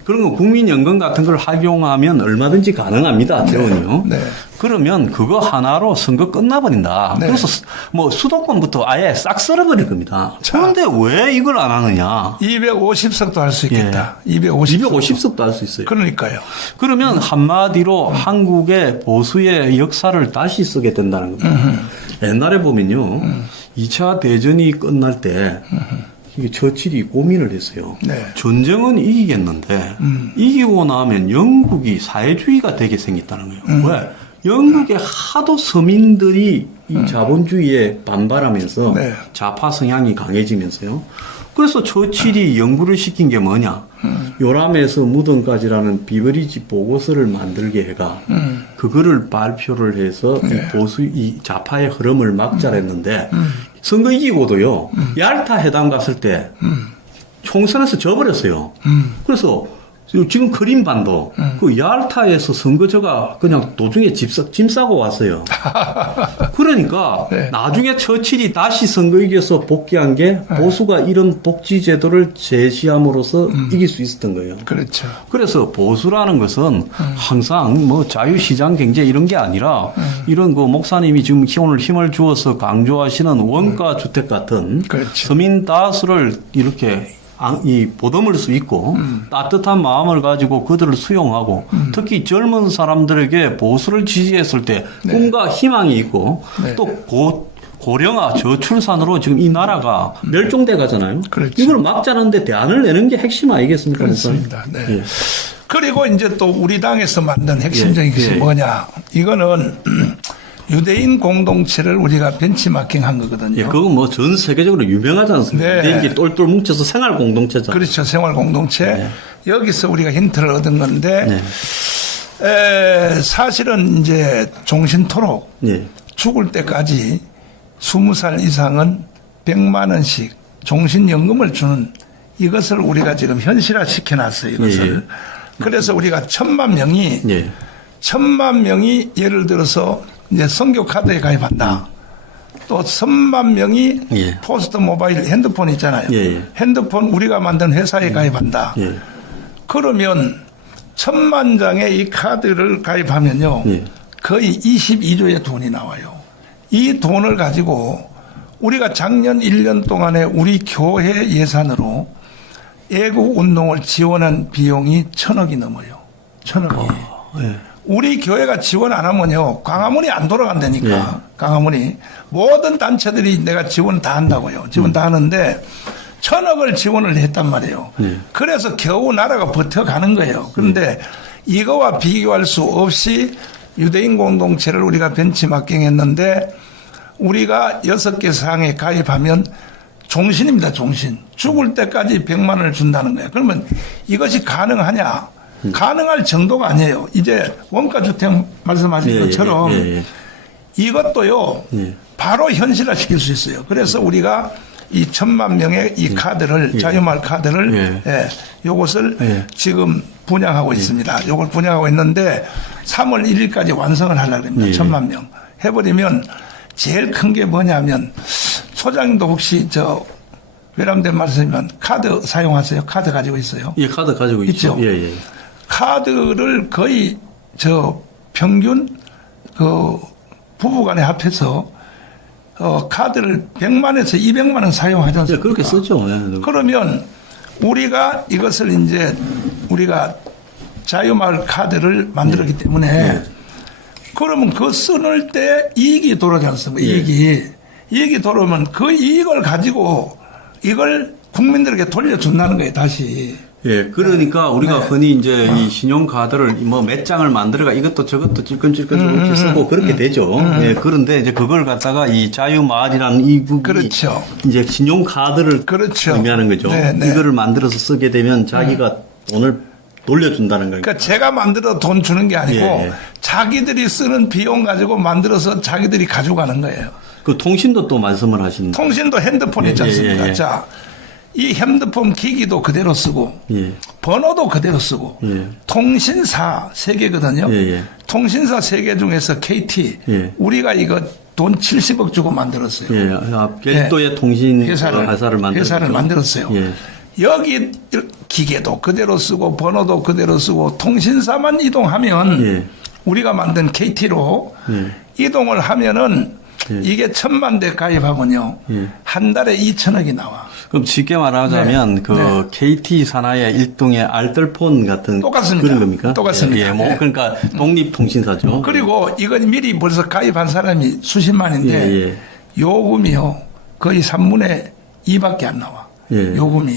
그런 거 국민연금 같은 걸 활용하면 얼마든지 가능합니다. 대원이요. 네. 그러면 그거 하나로 선거 끝나버린다. 네. 그래서 뭐 수도권부터 아예 싹 쓸어버릴 겁니다. 그런데 왜 이걸 안 하느냐? 250석도 할 수 있겠다. 250석. 250석도 할 수 있어요. 그러니까요. 그러면 한마디로 한국의 보수의 역사를 다시 쓰게 된다는 겁니다. 옛날에 보면요. 2차 대전이 끝날 때 이게 처칠이 고민을 했어요. 네. 전쟁은 이기겠는데 이기고 나면 영국이 사회주의가 되게 생겼다는 거예요. 왜? 영국의 하도 서민들이 이 자본주의에 반발하면서 네. 좌파 성향이 강해지면서요. 그래서 처칠이 연구를 시킨 게 뭐냐? 요람에서 무덤까지라는 비버리지 보고서를 만들게 해가 그거를 발표를 해서 네. 보수 이 좌파의 흐름을 막자라 했는데 선거 이기고도요. 얄타 회담 갔을 때 총선에서 져버렸어요. 그래서 지금 크림반도 그 얄타에서 선거저가 그냥 도중에 짐 싸고 왔어요. 그러니까 네. 나중에 처칠이 다시 선거 이겨서 복귀한 게 보수가 이런 복지 제도를 제시함으로써 이길 수 있었던 거예요. 그렇죠. 그래서 보수라는 것은 항상 뭐 자유시장 경제 이런 게 아니라 이런 그 목사님이 지금 오늘 힘을 주어서 강조하시는 원가 주택 같은 그렇죠. 서민 다수를 이렇게 보듬을 수 있고 따뜻한 마음을 가지고 그들을 수용하고 특히 젊은 사람들에게 보수를 지지했을 때 꿈과 희망이 있고 네. 또 고령화 저출산으로 지금 이 나라가 멸종돼 가잖아요. 그렇죠. 이걸 막자는데 대안을 내는 게 핵심 아니겠습니까? 그렇습니다. 네. 예. 그리고 이제 또 우리 당에서 만든 핵심적인 예, 것이 예. 뭐냐. 이거는 유대인 공동체를 우리가 벤치마킹 한 거거든요. 예, 그건 뭐 전 세계적으로 유명하지 않습니까? 네. 유대인끼리 똘똘 뭉쳐서 생활 공동체잖아요. 그렇죠. 생활 공동체. 네. 여기서 우리가 힌트를 얻은 건데, 네. 사실은 이제 종신토록 예. 죽을 때까지 20살 이상은 100만 원씩 종신연금을 주는 이것을 우리가 지금 현실화 시켜놨어요. 이것을. 예. 그래서 우리가 1,000만 명이 예. 1,000만 명이 예를 들어서 이제 선교 카드에 가입한다. 또 1,000만 명이 예. 포스트 모바일 핸드폰 있잖아요. 예. 핸드폰 우리가 만든 회사에 가입한다. 예. 그러면 1,000만 장의 이 카드를 가입하면요. 예. 거의 22조의 돈이 나와요. 이 돈을 가지고 우리가 작년 1년 동안에 우리 교회 예산으로 애국 운동을 지원한 비용이 1,000억이 넘어요. 1,000억이. 예. 우리 교회가 지원 안 하면요 광화문이 안 돌아간다니까. 예. 광화문이 모든 단체들이 내가 지원 다 한다고요. 지원 다 하는데 1,000억을 지원을 했단 말이에요. 예. 그래서 겨우 나라가 버텨가는 거예요. 그런데 이거와 비교할 수 없이 유대인 공동체를 우리가 벤치마킹했는데 우리가 6개 사항에 가입하면 종신입니다. 종신. 죽을 때까지 100만 원을 준다는 거예요. 그러면 이것이 가능하냐? 가능할 정도가 아니에요. 이제 원가주택 말씀하신 것처럼 이것도요. 바로 현실화시킬 수 있어요. 그래서 우리가 이 1,000만 명의 이 카드를 자유마을 카드를 요것을 지금 분양하고 있습니다. 요걸 분양하고 있는데 3월 1일까지 완성을 하려고 합니다. 1,000만 명 해버리면 제일 큰 게 뭐냐면 소장님도 혹시 저 외람된 말씀이면 카드 사용하세요? 카드 가지고 있어요? 예, 카드 가지고 있죠. 예, 예. 카드를 거의 저 평균 그 부부간에 합해서 카드를 100만에서 200만 원 사용하지 않습니까? 예, 그렇게 쓰죠. 예. 그러면 우리가 이것을 이제 우리가 자유마을 카드를 만들었기 때문에 그러면 그 쓰는 때 이익이 돌아가지 않습니까? 이익이 돌아오면 그 이익을 가지고 이걸 국민들에게 돌려준다는 거예요, 다시. 예, 그러니까 우리가 흔히 이제 이 신용카드를 뭐 몇 장을 만들어가 이것도 저것도 찔끔찔끔 이렇게 쓰고 그렇게 되죠. 예, 그런데 이제 그걸 갖다가 이 자유마을이라는 이 부분이 그렇죠. 이제 신용카드를 그렇죠. 의미하는 거죠. 이거를 만들어서 쓰게 되면 자기가 돈을 돌려준다는 거니까. 그러니까 제가 만들어 돈 주는 게 아니고 자기들이 쓰는 비용 가지고 만들어서 자기들이 가져가는 거예요. 그 통신도 또 말씀을 하시는데. 통신도 핸드폰 있지 않습니까? 자, 이 핸드폰 기기도 그대로 쓰고 번호도 그대로 쓰고 통신사 3개거든요. 통신사 3개 중에서 KT 우리가 이거 돈 70억 주고 만들었어요. 별도의 통신 회사를 만들었어요. 여기 기계도 그대로 쓰고 번호도 그대로 쓰고 통신사만 이동하면 우리가 만든 KT로 이동을 하면은 이게 1,000만 대 가입하면요 한 달에 2,000억이 나와. 그럼 쉽게 말하자면 그 KT 산하의 일종의 알뜰폰 같은 똑같습니다. 그런 겁니까? 똑같습니다. 예, 뭐 그러니까 독립통신사죠. 그리고 이건 미리 벌써 가입한 사람이 수십만인데 요금이요 거의 3분의 2밖에 안 나와. 요금이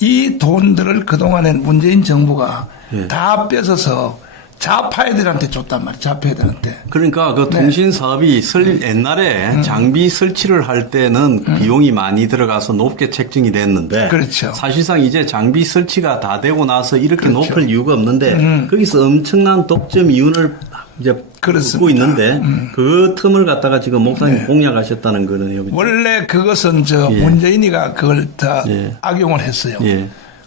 이 돈들을 그동안엔 문재인 정부가 다 뺏어서 좌파 애들한테 줬단 말이에요. 좌파 애들한테. 그러니까 그 통신 사업이 옛날에 장비 설치를 할 때는 비용이 많이 들어가서 높게 책정이 됐는데 그렇죠. 사실상 이제 장비 설치가 다 되고 나서 이렇게 높을 이유가 없는데 거기서 엄청난 독점 이윤을 이제 갖고 있는데 그 틈을 갖다가 지금 목사님 공략하셨다는 거네요. 원래 그것은 문재인이가 그걸 다 악용을 했어요.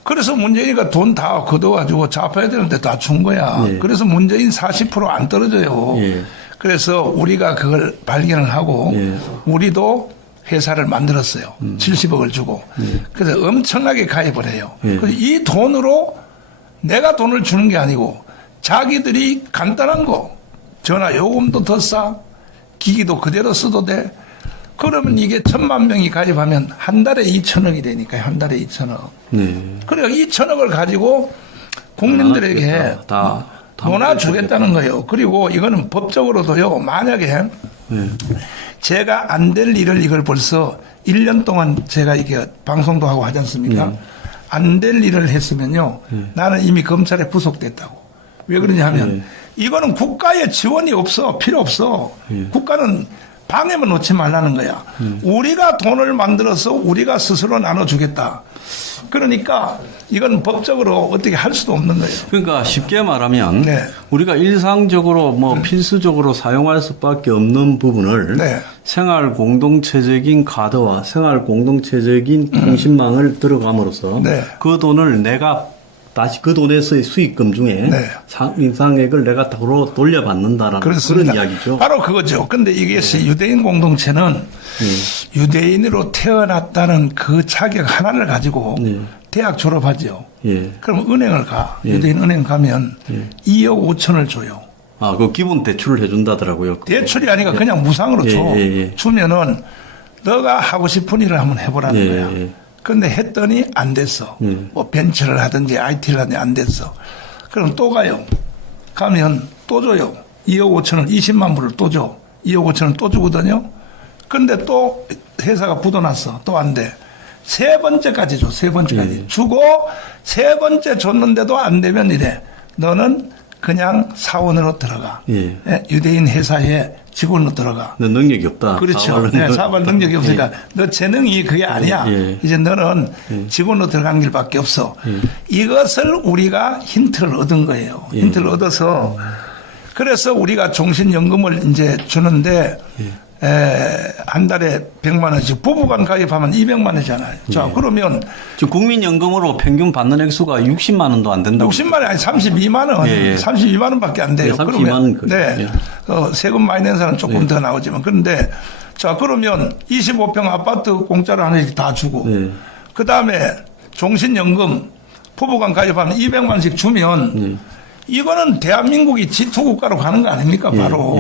그래서 문재인이가 돈 다 걷어가지고 좌파 애들한테 다 준 거야. 그래서 문재인 40% 안 떨어져요. 그래서 우리가 그걸 발견을 하고 우리도 회사를 만들었어요. 70억을 주고. 그래서 엄청나게 가입을 해요. 그래서 이 돈으로 내가 돈을 주는 게 아니고 자기들이 간단한 거 전화 요금도 더 싸, 기기도 그대로 써도 돼. 그러면 이게 1,000만 명이 가입하면 한 달에 2,000억이 되니까요. 한 달에 2,000억. 그러니까 2,000억을 가지고 국민들에게 다 논아주겠다는 거예요. 그리고 이거는 법적으로도요. 만약에 제가 안 될 일을 이걸 벌써 1년 동안 제가 이게 방송도 하고 하지 않습니까? 안 될 일을 했으면요. 나는 이미 검찰에 구속됐다고. 왜 그러냐 하면 이거는 국가의 지원이 없어. 필요 없어. 국가는 방해만 놓지 말라는 거야. 우리가 돈을 만들어서 우리가 스스로 나눠주겠다. 그러니까 이건 법적으로 어떻게 할 수도 없는 거예요. 그러니까 쉽게 말하면 우리가 일상적으로 뭐 필수적으로 사용할 수밖에 없는 부분을 생활 공동체적인 카드와 생활 공동체적인 통신망을 들어감으로써 그 돈을 내가 다시 그 돈에서의 수익금 중에 상액을 내가 도로 돌려받는다라는 그런 이야기죠. 바로 그거죠. 근데 이것이 유대인 공동체는 유대인으로 태어났다는 그 자격 하나를 가지고 대학 졸업하죠. 그럼 은행을 가. 유대인 은행 가면 2억 5천을 줘요. 아, 그 기본 대출을 해준다더라고요. 대출이 아니라 그냥 무상으로 줘. 주면은 너가 하고 싶은 일을 한번 해보라는 거야. 근데 했더니 안 됐어. 뭐 벤처를 하든지 IT를 하든지 안 됐어. 그럼 또 가요. 가면 또 줘요. 2억 5천을 20만 불을 또 줘. 2억 5천을 또 주거든요. 근데 또 회사가 부도났어. 또 안 돼. 세 번째까지 줘. 세 번째까지. 주고 세 번째 줬는데도 안 되면 이래. 너는 그냥 사원으로 들어가. 예. 예, 유대인 회사에 직원으로 들어가. 너 능력이 없다. 그렇죠. 사업할 능력이 없으니까 너 재능이 그게 아니야. 예. 이제 너는 직원으로 들어간 길밖에 없어. 이것을 우리가 힌트를 얻은 거예요. 힌트를 얻어서 그래서 우리가 종신연금을 이제 주는데 한 달에 100만 원씩 부부간 가입하면 200만 원이잖아요. 자, 그러면 지금 국민연금으로 평균 받는 액수가 60만 원도 안 된다고. 60만 원 아니 32만 원. 예, 예. 32만 원밖에 안 돼요. 네, 32만 그러면 원 네. 세금 많이 낸 사람은 조금 더 나오지만 그런데 자, 그러면 25평 아파트 공짜로 하나씩 다 주고 그다음에 종신연금 부부간 가입하면 200만 원씩 주면 이거는 대한민국이 지투국가로 가는 거 아닙니까? 바로.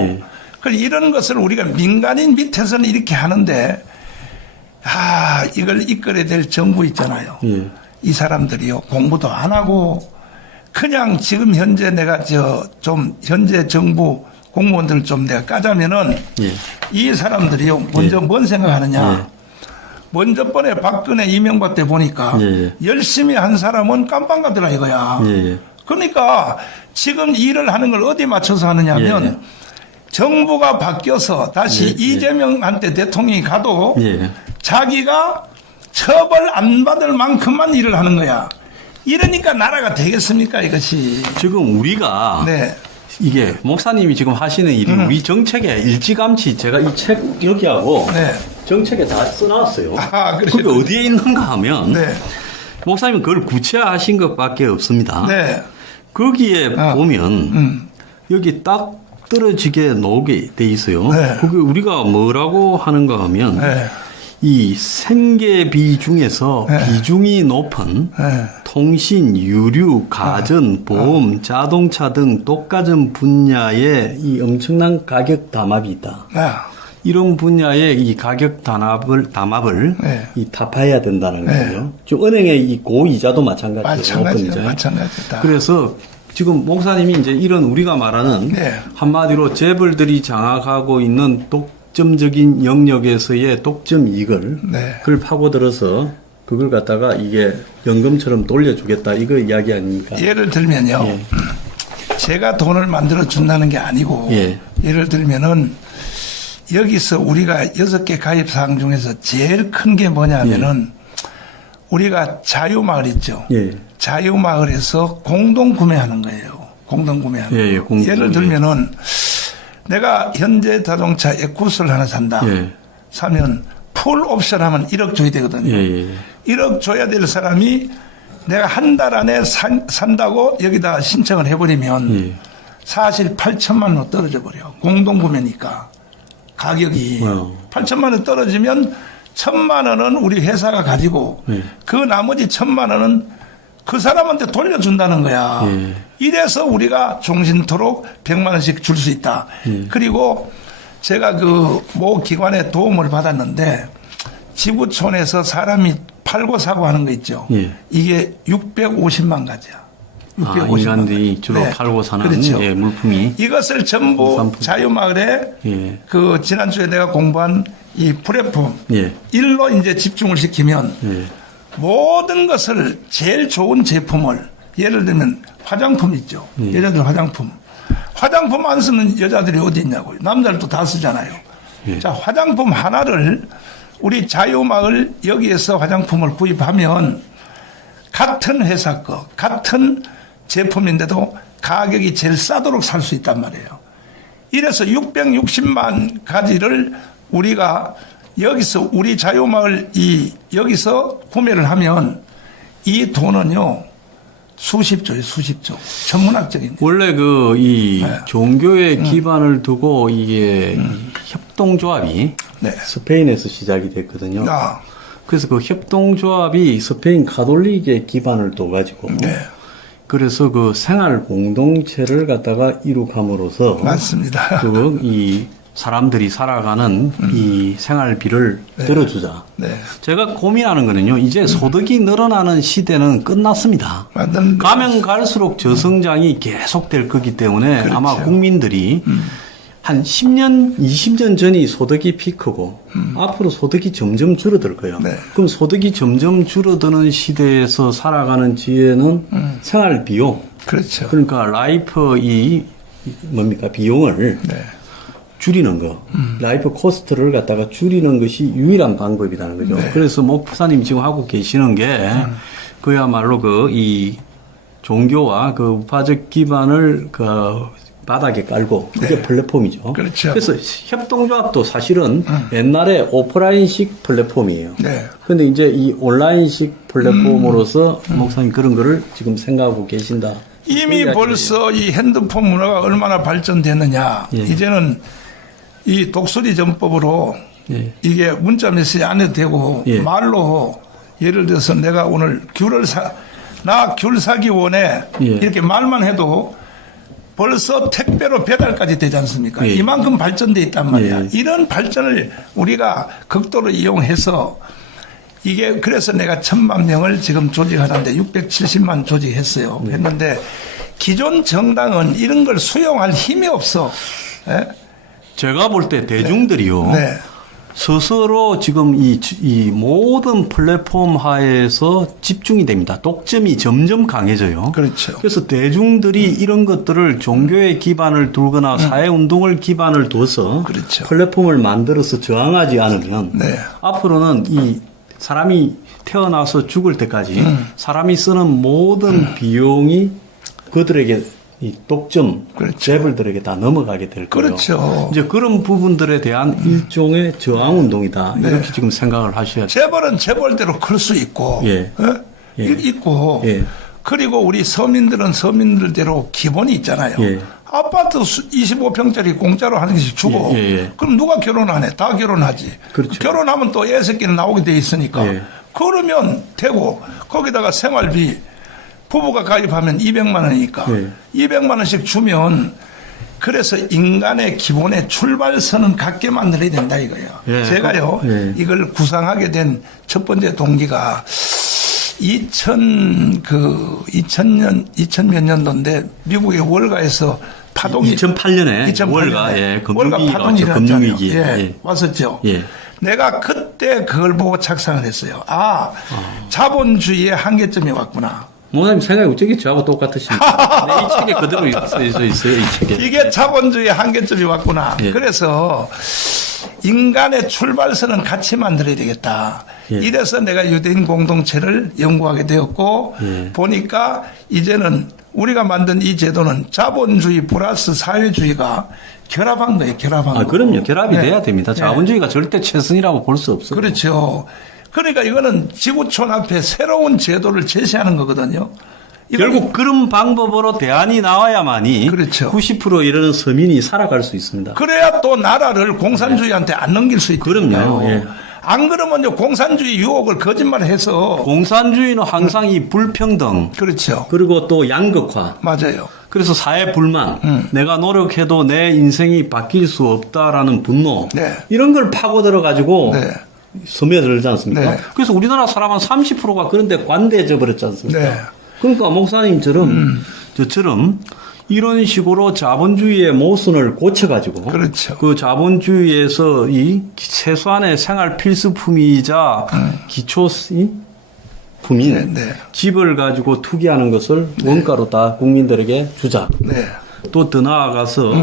그래서 이런 것을 우리가 민간인 밑에서는 이렇게 하는데 이걸 이끌어야 될 정부 있잖아요. 이 사람들이요. 공부도 안 하고 그냥 지금 현재 내가 좀 현재 정부 공무원들 좀 내가 까자면은 이 사람들이요. 먼저 뭔 생각하느냐. 먼저 번에 박근혜 이명박 때 보니까 열심히 한 사람은 깜빵 가더라 이거야. 그러니까 지금 일을 하는 걸 어디 맞춰서 하느냐면 정부가 바뀌어서 다시 이재명한테 대통령이 가도 자기가 처벌 안 받을 만큼만 일을 하는 거야. 이러니까 나라가 되겠습니까 이것이. 지금 우리가 이게 목사님이 지금 하시는 일이 우리 정책에 일찌감치 제가 이 책 여기하고 정책에 다 써놨어요. 그게 어디에 있는가 하면 목사님은 그걸 구체화하신 것밖에 없습니다. 거기에 보면 여기 딱 떨어지게 나오게 돼 있어요. 그게 우리가 뭐라고 하는가 하면 이 생계비 중에서 비중이 높은 통신, 유류, 가전, 보험, 자동차 등 독과점 분야에 이 엄청난 가격 담합이 있다. 이런 분야에 이 가격 담합을 이 타파해야 된다는 거예요. 지금 은행의 이 고이자도 마찬가지죠. 마찬가지다. 그래서 지금 목사님이 이제 이런 우리가 말하는 한마디로 재벌들이 장악하고 있는 독점적인 영역에서의 독점 이익을 그걸 파고들어서 그걸 갖다가 이게 연금처럼 돌려주겠다 이거 이야기 아닙니까? 예를 들면요. 제가 돈을 만들어 준다는 게 아니고 예를 들면은 여기서 우리가 6개 가입 사항 중에서 제일 큰 게 뭐냐면은 우리가 자유마을 있죠. 자유마을에서 공동 구매하는 거예요. 공동 구매하는 거. 예를 들면은 내가 현대 자동차 에쿠스를 하나 산다. 사면 풀 옵션 하면 1억 줘야 되거든요. 1억 줘야 될 사람이 내가 한 달 안에 산다고 여기다 신청을 해버리면 사실 8천만 원으로 떨어져 버려. 공동 구매니까 가격이 8천만 원 떨어지면 1,000만 원은 우리 회사가 가지고 그 나머지 1,000만 원은 그 사람한테 돌려준다는 거야. 이래서 우리가 종신토록 100만 원씩 줄 수 있다. 그리고 제가 그 모 기관에 도움을 받았는데 지구촌에서 사람이 팔고 사고 하는 거 있죠. 이게 650만 가지야. 650만 인간들이 주로 팔고 사는 물품이. 이것을 전부 자유마을에 그 지난주에 내가 공부한 이 플랫폼 일로 이제 집중을 시키면 모든 것을 제일 좋은 제품을 예를 들면 화장품 있죠. 여자들 화장품 안 쓰는 여자들이 어디 있냐고요. 남자들도 다 쓰잖아요. 자, 화장품 하나를 우리 자유마을 여기에서 화장품을 구입하면 같은 회사 거 같은 제품인데도 가격이 제일 싸도록 살 수 있단 말이에요. 이래서 660만 가지를 우리가 여기서 우리 자유마을 여기서 구매를 하면 이 돈은요 수십조예요, 수십조. 천문학적인. 원래 이 종교의 기반을 두고 이게 협동조합이 스페인에서 시작이 됐거든요. 그래서 그 협동조합이 스페인 가톨릭의 기반을 둬가지고 그래서 그 생활 공동체를 갖다가 이룩함으로써 맞습니다. 이 사람들이 살아가는 이 생활비를 들어주자. 네. 제가 고민하는 거는요, 이제 소득이 늘어나는 시대는 끝났습니다. 맞는 가면 갈수록 저성장이 계속될 거기 때문에 그렇죠. 아마 국민들이 한 10년, 20년 전이 소득이 피크고 앞으로 소득이 점점 줄어들 거예요. 네. 그럼 소득이 점점 줄어드는 시대에서 살아가는 지혜는 생활 비용, 그렇죠. 그러니까 라이프 이 뭡니까 비용을 네. 줄이는 거, 라이프 코스트를 갖다가 줄이는 것이 유일한 방법이라는 거죠. 네. 그래서 목사님 지금 하고 계시는 게 그야말로 그 이 종교와 그 우파적 기반을 그 바닥에 깔고 그게 네. 플랫폼이죠. 그렇죠. 그래서 협동조합도 사실은 옛날에 오프라인식 플랫폼이에요. 네. 그런데 이제 이 온라인식 플랫폼으로서 목사님 그런 거를 지금 생각하고 계신다. 이미 벌써 이 핸드폰 문화가 얼마나 발전됐느냐. 예. 이제는 이 독수리 전법으로 예. 이게 문자 메시지 안 해도 되고 예. 말로 예를 들어서 내가 오늘 나 귤 사기 원해. 예. 이렇게 말만 해도 벌써 택배로 배달까지 되지 않습니까? 예. 이만큼 발전돼 있단 말이야. 예. 이런 발전을 우리가 극도로 이용해서 이게 그래서 내가 1,000만 명을 지금 조직하는데 670만 조직했어요. 했는데 기존 정당은 이런 걸 수용할 힘이 없어. 예? 제가 볼 때 대중들이요. 네. 스스로 지금 이 모든 플랫폼 하에서 집중이 됩니다. 독점이 점점 강해져요. 그렇죠. 그래서 대중들이 이런 것들을 종교의 기반을 두거나 사회운동을 기반을 둬서 그렇죠. 플랫폼을 만들어서 저항하지 않으면 네. 앞으로는 이 사람이 태어나서 죽을 때까지 사람이 쓰는 모든 비용이 그들에게 이 독점 그렇죠. 재벌들에게 다 넘어가게 될 거예요. 그렇죠. 이제 그런 부분들에 대한 일종의 저항 운동이다. 네. 이렇게 지금 생각을 하셔야 돼요. 재벌은 재벌대로 클 수 있고, 예. 예. 있고, 예. 그리고 우리 서민들은 서민들대로 기본이 있잖아요. 예. 아파트 25평짜리 공짜로 하는 것이 주고, 예, 예, 예. 그럼 누가 결혼 안 해? 다 결혼하지. 그렇죠. 결혼하면 또 애 새끼는 나오게 돼 있으니까. 예. 그러면 되고, 거기다가 생활비, 부부가 가입하면 200만 원이니까, 예. 200만 원씩 주면, 그래서 인간의 기본의 출발선은 같게 만들어야 된다 이거예요. 예. 제가요, 예. 이걸 구상하게 된 첫 번째 동기가 2000몇 년도인데 미국의 월가에서 파동이 2008년에 월가, 예, 월가 금융위기가 파동이 왔죠. 금융위기. 일어났잖아요. 예, 예. 왔었죠. 예. 내가 그때 그걸 보고 착상을 했어요. 자본주의의 한계점이 왔구나. 목사님 생각이 어떻게 저하고 똑같으십니까? 네, 이 책에 그대로 써 있어요, 이 책에. 이게 자본주의의 한계점이 왔구나. 예. 그래서 인간의 출발선은 같이 만들어야 되겠다. 예. 이래서 내가 유대인 공동체를 연구하게 되었고 예. 보니까 이제는 우리가 만든 이 제도는 자본주의 플러스 사회주의가 결합한 거예요. 결합한 거. 그럼요. 결합이 네. 돼야 됩니다. 자본주의가 절대 최선이라고 볼 수 없어요. 그렇죠. 그러니까 이거는 지구촌 앞에 새로운 제도를 제시하는 거거든요. 이건 결국 그런 방법으로 대안이 나와야만이 그렇죠. 90% 이르는 서민이 살아갈 수 있습니다. 그래야 또 나라를 공산주의한테 안 넘길 수 있거든요. 그럼요. 예. 안 그러면 공산주의 유혹을 거짓말해서 공산주의는 항상 이 불평등 그렇죠. 그리고 또 양극화 맞아요. 그래서 사회 불만 내가 노력해도 내 인생이 바뀔 수 없다라는 분노 네. 이런 걸 파고들어 가지고 네. 스며들지 않습니까? 네. 그래서 우리나라 사람 한 30%가 그런데 관대해져 버렸지 않습니까? 네. 그러니까 목사님처럼 저처럼 이런 식으로 자본주의의 모순을 고쳐가지고 그렇죠. 그 자본주의에서 이 최소한의 생활 필수품이자 기초 품인 네, 네. 집을 가지고 투기하는 것을 원가로 다 국민들에게 주자. 네. 또 더 나아가서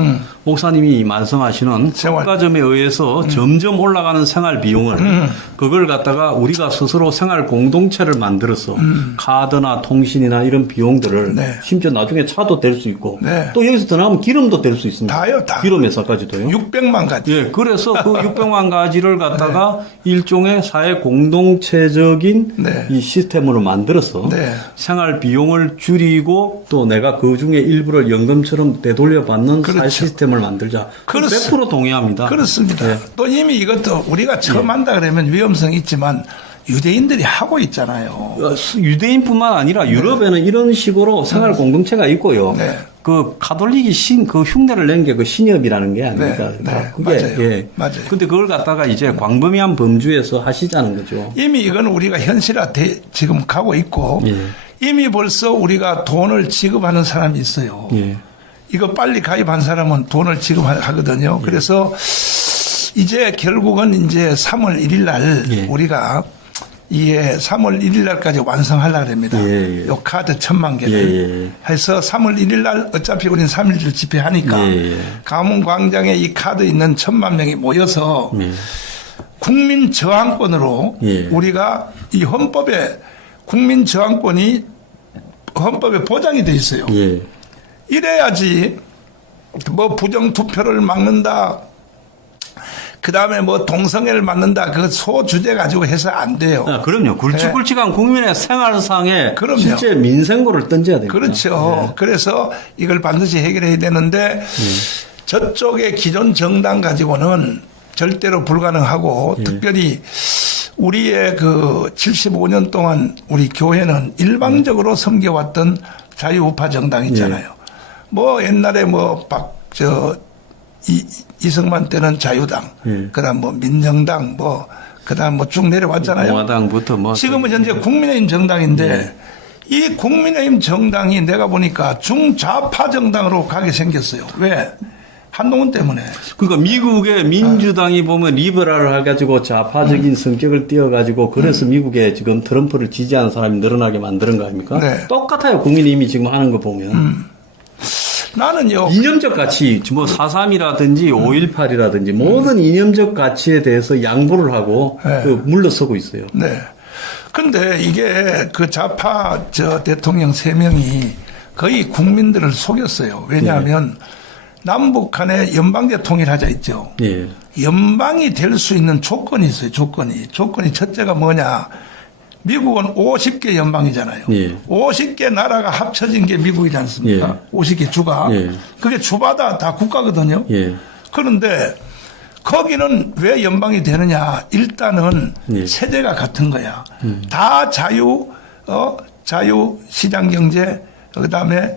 목사님이 말씀하시는 생활. 평가점에 의해서 점점 올라가는 생활 비용을 그걸 갖다가 우리가 스스로 생활 공동체를 만들어서 카드나 통신이나 이런 비용들을 네. 심지어 나중에 차도 될 수 있고 네. 또 여기서 더 나오면 기름도 될 수 있습니다. 다요, 다. 기름 회사까지도요. 600만 가지. 예, 그래서 그 600만 가지를 갖다가 일종의 사회 공동체적인 네. 이 시스템으로 만들어서 네. 생활 비용을 줄이고 또 내가 그 중에 일부를 연금처럼 되돌려 받는 그렇죠. 사회 시스템을 만들자. 100% 동의합니다. 그렇습니다. 예. 또 이미 이것도 우리가 처음 한다 그러면 위험성이 있지만 유대인들이 하고 있잖아요. 유대인뿐만 아니라 유럽에는 이런 식으로 생활 공동체가 있고요. 네. 그 가톨릭이 그 흉내를 낸 게 그 신협이라는 게 아닙니까? 네, 그게 맞아요. 예. 맞아요. 근데 그걸 갖다가 이제 광범위한 범주에서 하시자는 거죠. 이미 이건 우리가 현실화 지금 가고 있고 예. 이미 벌써 우리가 돈을 지급하는 사람이 있어요. 예. 이거 빨리 가입한 사람은 돈을 지급하거든요. 그래서 이제 결국은 이제 3월 1일 날 예. 우리가 이게 3월 1일 날까지 완성하려고 합니다. 예, 예. 요 카드 1000만 개를 예, 예. 해서 3월 1일 날 어차피 우리는 3일절 집회하니까 예, 예. 가문광장에 이 카드 있는 1000만 명이 모여서 예. 국민 저항권으로 예. 우리가 이 헌법에 국민 저항권이 헌법에 보장이 돼 있어요. 예. 이래야지 뭐 부정 투표를 막는다. 그다음에 뭐 동성애를 막는다. 그 소주제 가지고 해서 안 돼요. 아, 그럼요. 굵직굵직한 국민의 생활상에 그럼요. 실제 민생고를 던져야 됩니다. 그렇죠. 그래서 이걸 반드시 해결해야 되는데 저쪽의 기존 정당 가지고는 절대로 불가능하고 특별히 우리의 그 75년 동안 우리 교회는 일방적으로 섬겨왔던 자유우파 정당 있잖아요. 뭐 옛날에 뭐 이승만 때는 자유당, 그다음 뭐 민정당, 뭐 그다음 뭐 쭉 내려왔잖아요. 공화당부터 뭐 지금은 현재 국민의힘 정당인데 이 국민의힘 정당이 내가 보니까 중좌파 정당으로 가게 생겼어요. 왜? 한동훈 때문에. 그러니까 미국의 민주당이 보면 리버럴을 해가지고 좌파적인 성격을 띄어가지고 그래서 미국에 지금 트럼프를 지지하는 사람이 늘어나게 만드는 거 아닙니까? 네. 똑같아요. 국민의힘이 지금 하는 거 보면. 나는요. 이념적 가치, 뭐 4.3이라든지 5.18이라든지 모든 이념적 가치에 대해서 양보를 하고 네. 그 물러서고 있어요. 네. 근데 이게 그 좌파 대통령 3명이 거의 국민들을 속였어요. 왜냐하면 남북한의 연방제 통일하자 있죠. 예. 연방이 될 수 있는 조건이 있어요. 조건이 첫째가 뭐냐. 미국은 50개 연방이잖아요. 예. 50개 나라가 합쳐진 게 미국이지 않습니까? 예. 50개 주가. 예. 그게 주마다 다 국가거든요. 예. 그런데 거기는 왜 연방이 되느냐. 일단은 예. 체제가 같은 거야. 다 자유 시장 경제, 그다음에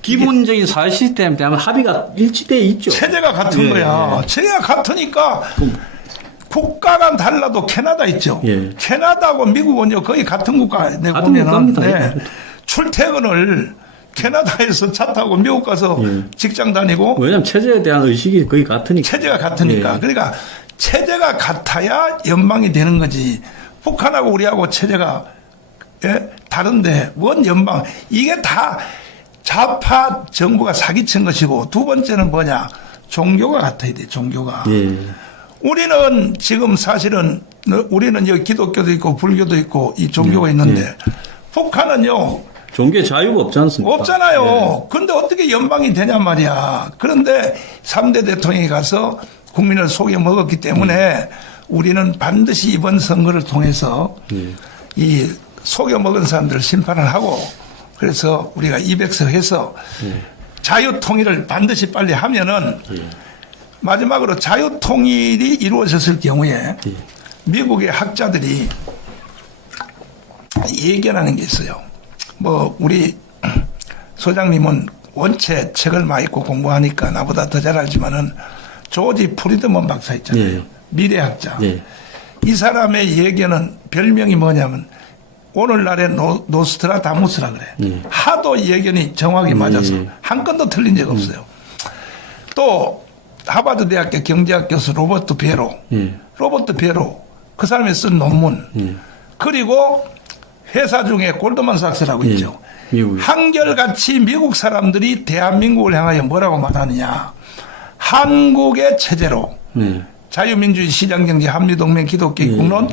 기본적인 사회 시스템에 대한 합의가 일치돼 있죠. 체제가 같은 예. 거야. 체제가 같으니까 국가가 달라도 캐나다 있죠. 예. 캐나다하고 미국은요 거의 같은 국가. 내가 같은 보면은 국가입니다. 출퇴근을 캐나다에서 차 타고 미국 가서 직장 다니고 왜냐하면 체제에 대한 의식이 거의 같으니까. 체제가 같으니까. 예. 그러니까 체제가 같아야 연방이 되는 거지. 북한하고 우리하고 체제가 다른데 뭔 연방. 이게 다 좌파 정부가 사기친 것이고 두 번째는 뭐냐. 종교가 같아야 돼. 종교가. 예. 우리는 지금 사실은 우리는 여기 기독교도 있고 불교도 있고 이 종교가 있는데 북한은요. 종교의 자유가 없지 않습니까? 없잖아요. 그런데 어떻게 연방이 되냔 말이야. 그런데 3대 대통령이 가서 국민을 속여 먹었기 때문에 우리는 반드시 이번 선거를 통해서 이 속여 먹은 사람들을 심판을 하고 그래서 우리가 200석 해서 자유 통일을 반드시 빨리 하면은 마지막으로 자유 통일이 이루어졌을 경우에 미국의 학자들이 예견하는 게 있어요. 뭐 우리 소장님은 원체 책을 많이 읽고 공부하니까 나보다 더 잘 알지만은 조지 프리드먼 박사 있잖아요. 예. 미래학자. 예. 이 사람의 예견은 별명이 뭐냐면 오늘날의 노스트라다무스라 그래. 하도 예견이 정확히 맞아서 한 건도 틀린 적 없어요. 또 하버드 대학교 경제학 교수 로버트 베로. 로버트 베로. 그 사람이 쓴 논문. 그리고 회사 중에 골드만삭스라고 있죠. 미국이. 한결같이 미국 사람들이 대한민국을 향하여 뭐라고 말하느냐. 한국의 체제로 자유민주주의 시장경제 한미동맹 기독교 국론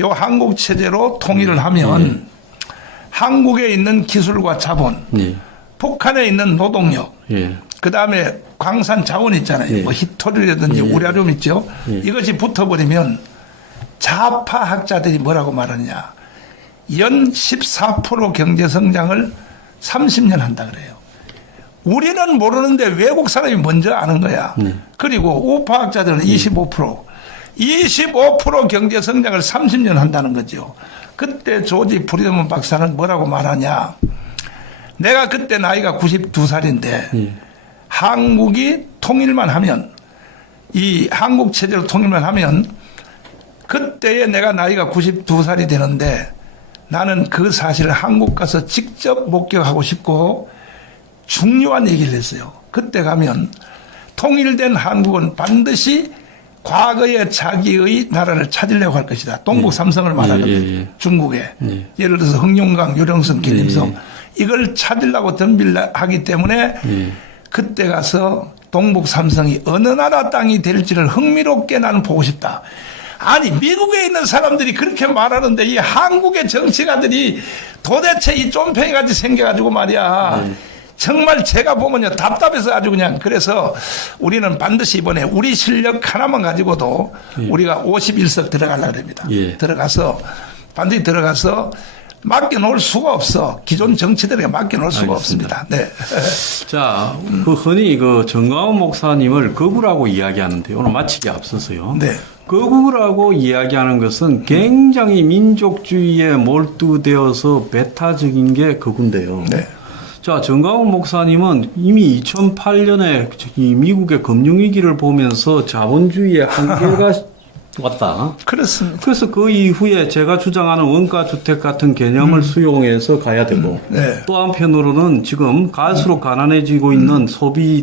요 한국 체제로 통일을 하면 한국에 있는 기술과 자본 북한에 있는 노동력 그다음에 광산 자원 있잖아요. 뭐 히토리라든지 우라늄 있죠. 이것이 붙어버리면 좌파 학자들이 뭐라고 말하느냐. 연 14% 경제 성장을 30년 한다 그래요. 우리는 모르는데 외국 사람이 먼저 아는 거야. 그리고 우파 학자들은 25% 경제 성장을 30년 한다는 거죠. 그때 조지 프리드먼 박사는 뭐라고 말하냐. 내가 그때 나이가 92살인데 예. 한국이 통일만 하면 이 한국 체제로 통일만 하면 그때에 내가 나이가 92살이 되는데 나는 그 사실을 한국 가서 직접 목격하고 싶고 중요한 얘기를 했어요. 그때 가면 통일된 한국은 반드시 과거의 자기의 나라를 찾으려고 할 것이다. 동북 삼성을 말하거든요. 중국에. 예를 들어서 흑룡강, 요령성, 기림성 이걸 찾으려고 덤빌하기 때문에 그때 가서 동북 삼성이 어느 나라 땅이 될지를 흥미롭게 나는 보고 싶다. 아니 미국에 있는 사람들이 그렇게 말하는데 이 한국의 정치가들이 도대체 이 쫌팽이같이 생겨가지고 말이야. 정말 제가 보면요 답답해서 아주 그냥 그래서 우리는 반드시 이번에 우리 실력 하나만 가지고도 우리가 51석 들어가려고 합니다. 들어가서 반드시 들어가서 맡겨놓을 수가 없어. 기존 정치들에게 맡겨놓을 수가 없습니다. 네. 자, 그 흔히 그 정광훈 목사님을 거구라고 이야기하는데 오늘 마치기 앞서서요. 네. 거구라고 이야기하는 것은 굉장히 민족주의에 몰두되어서 배타적인 게 거구인데요. 네. 자, 정광훈 목사님은 이미 2008년에 이 미국의 금융위기를 보면서 자본주의의 한계가 왔다. 그렇습니다. 그래서 그 이후에 제가 주장하는 원가주택 같은 개념을 수용해서 가야 되고 네. 또 한편으로는 지금 갈수록 가난해지고 있는 소비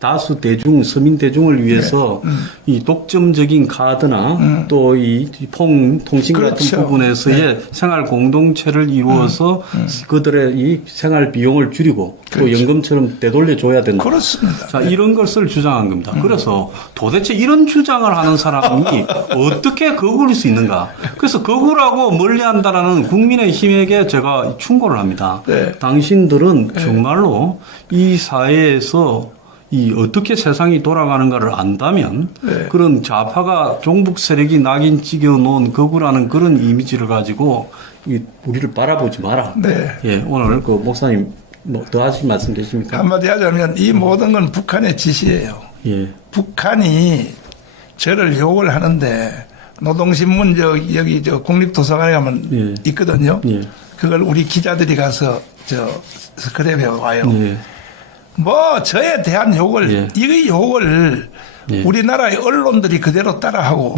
다수 대중, 서민 대중을 위해서 이 독점적인 카드나 또 이 통신 같은 그렇죠. 부분에서의 생활 공동체를 이루어서 그들의 이 생활 비용을 줄이고 또 그렇죠. 연금처럼 되돌려 줘야 된다. 그렇습니다. 자, 이런 것을 주장한 겁니다. 그래서 도대체 이런 주장을 하는 사람이 어떻게 거구일 수 있는가? 그래서 거구라고 멀리한다라는 국민의힘에게 제가 충고를 합니다. 네. 당신들은 정말로 이 사회에서 이 어떻게 세상이 돌아가는가를 안다면 그런 좌파가 종북 세력이 낙인 찍어 놓은 거구라는 그런 이미지를 가지고 우리를 바라보지 마라. 네. 예, 오늘 그 목사님 뭐 더 하실 말씀 계십니까? 한마디 하자면 이 모든 건 북한의 지시예요. 예. 북한이 저를 욕을 하는데 노동신문 여기 국립도서관에 가면 있거든요. 그걸 우리 기자들이 가서 스크랩해 와요. 뭐 저에 대한 욕을 이 욕을 우리나라의 언론들이 그대로 따라하고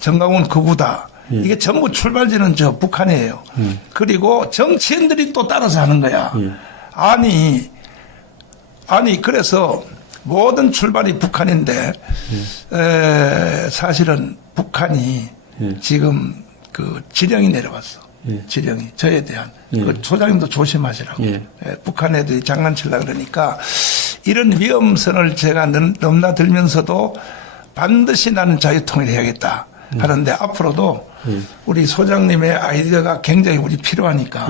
정강훈 거구다. 이게 전부 출발지는 북한이에요. 그리고 정치인들이 또 따라서 하는 거야. 아니 그래서 모든 출발이 북한인데 사실은 북한이 지금 그 지령이 내려왔어. 지령이 저에 대한 그 소장님도 조심하시라고. 북한 애들이 장난치려고 그러니까 이런 위험선을 제가 넘나들면서도 반드시 나는 자유통일해야겠다 하는데 앞으로도 우리 소장님의 아이디어가 굉장히 우리 필요하니까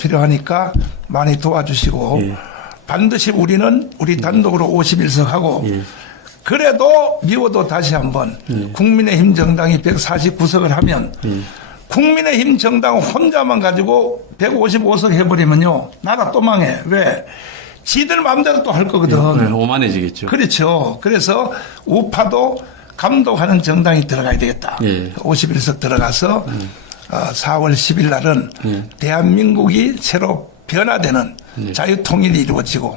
필요하니까 많이 도와주시고 반드시 우리는 우리 단독으로 51석하고 그래도 미워도 다시 한번 국민의힘 정당이 149석을 하면 국민의힘 정당 혼자만 가지고 155석 해버리면요 나라 또 망해. 왜? 지들 마음대로 또 할 거거든. 오만해지겠죠. 그렇죠. 그래서 우파도 감독하는 정당이 들어가야 되겠다. 51석 들어가서 4월 10일 날은 대한민국이 새로 변화되는 자유통일이 이루어지고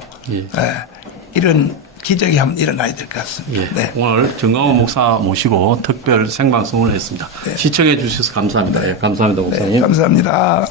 이런 기적이 한번 일어나야 될 것 같습니다. 네. 오늘 정광훈 목사 모시고 특별 생방송을 했습니다. 시청해 주셔서 감사합니다. 감사합니다, 목사님. 감사합니다.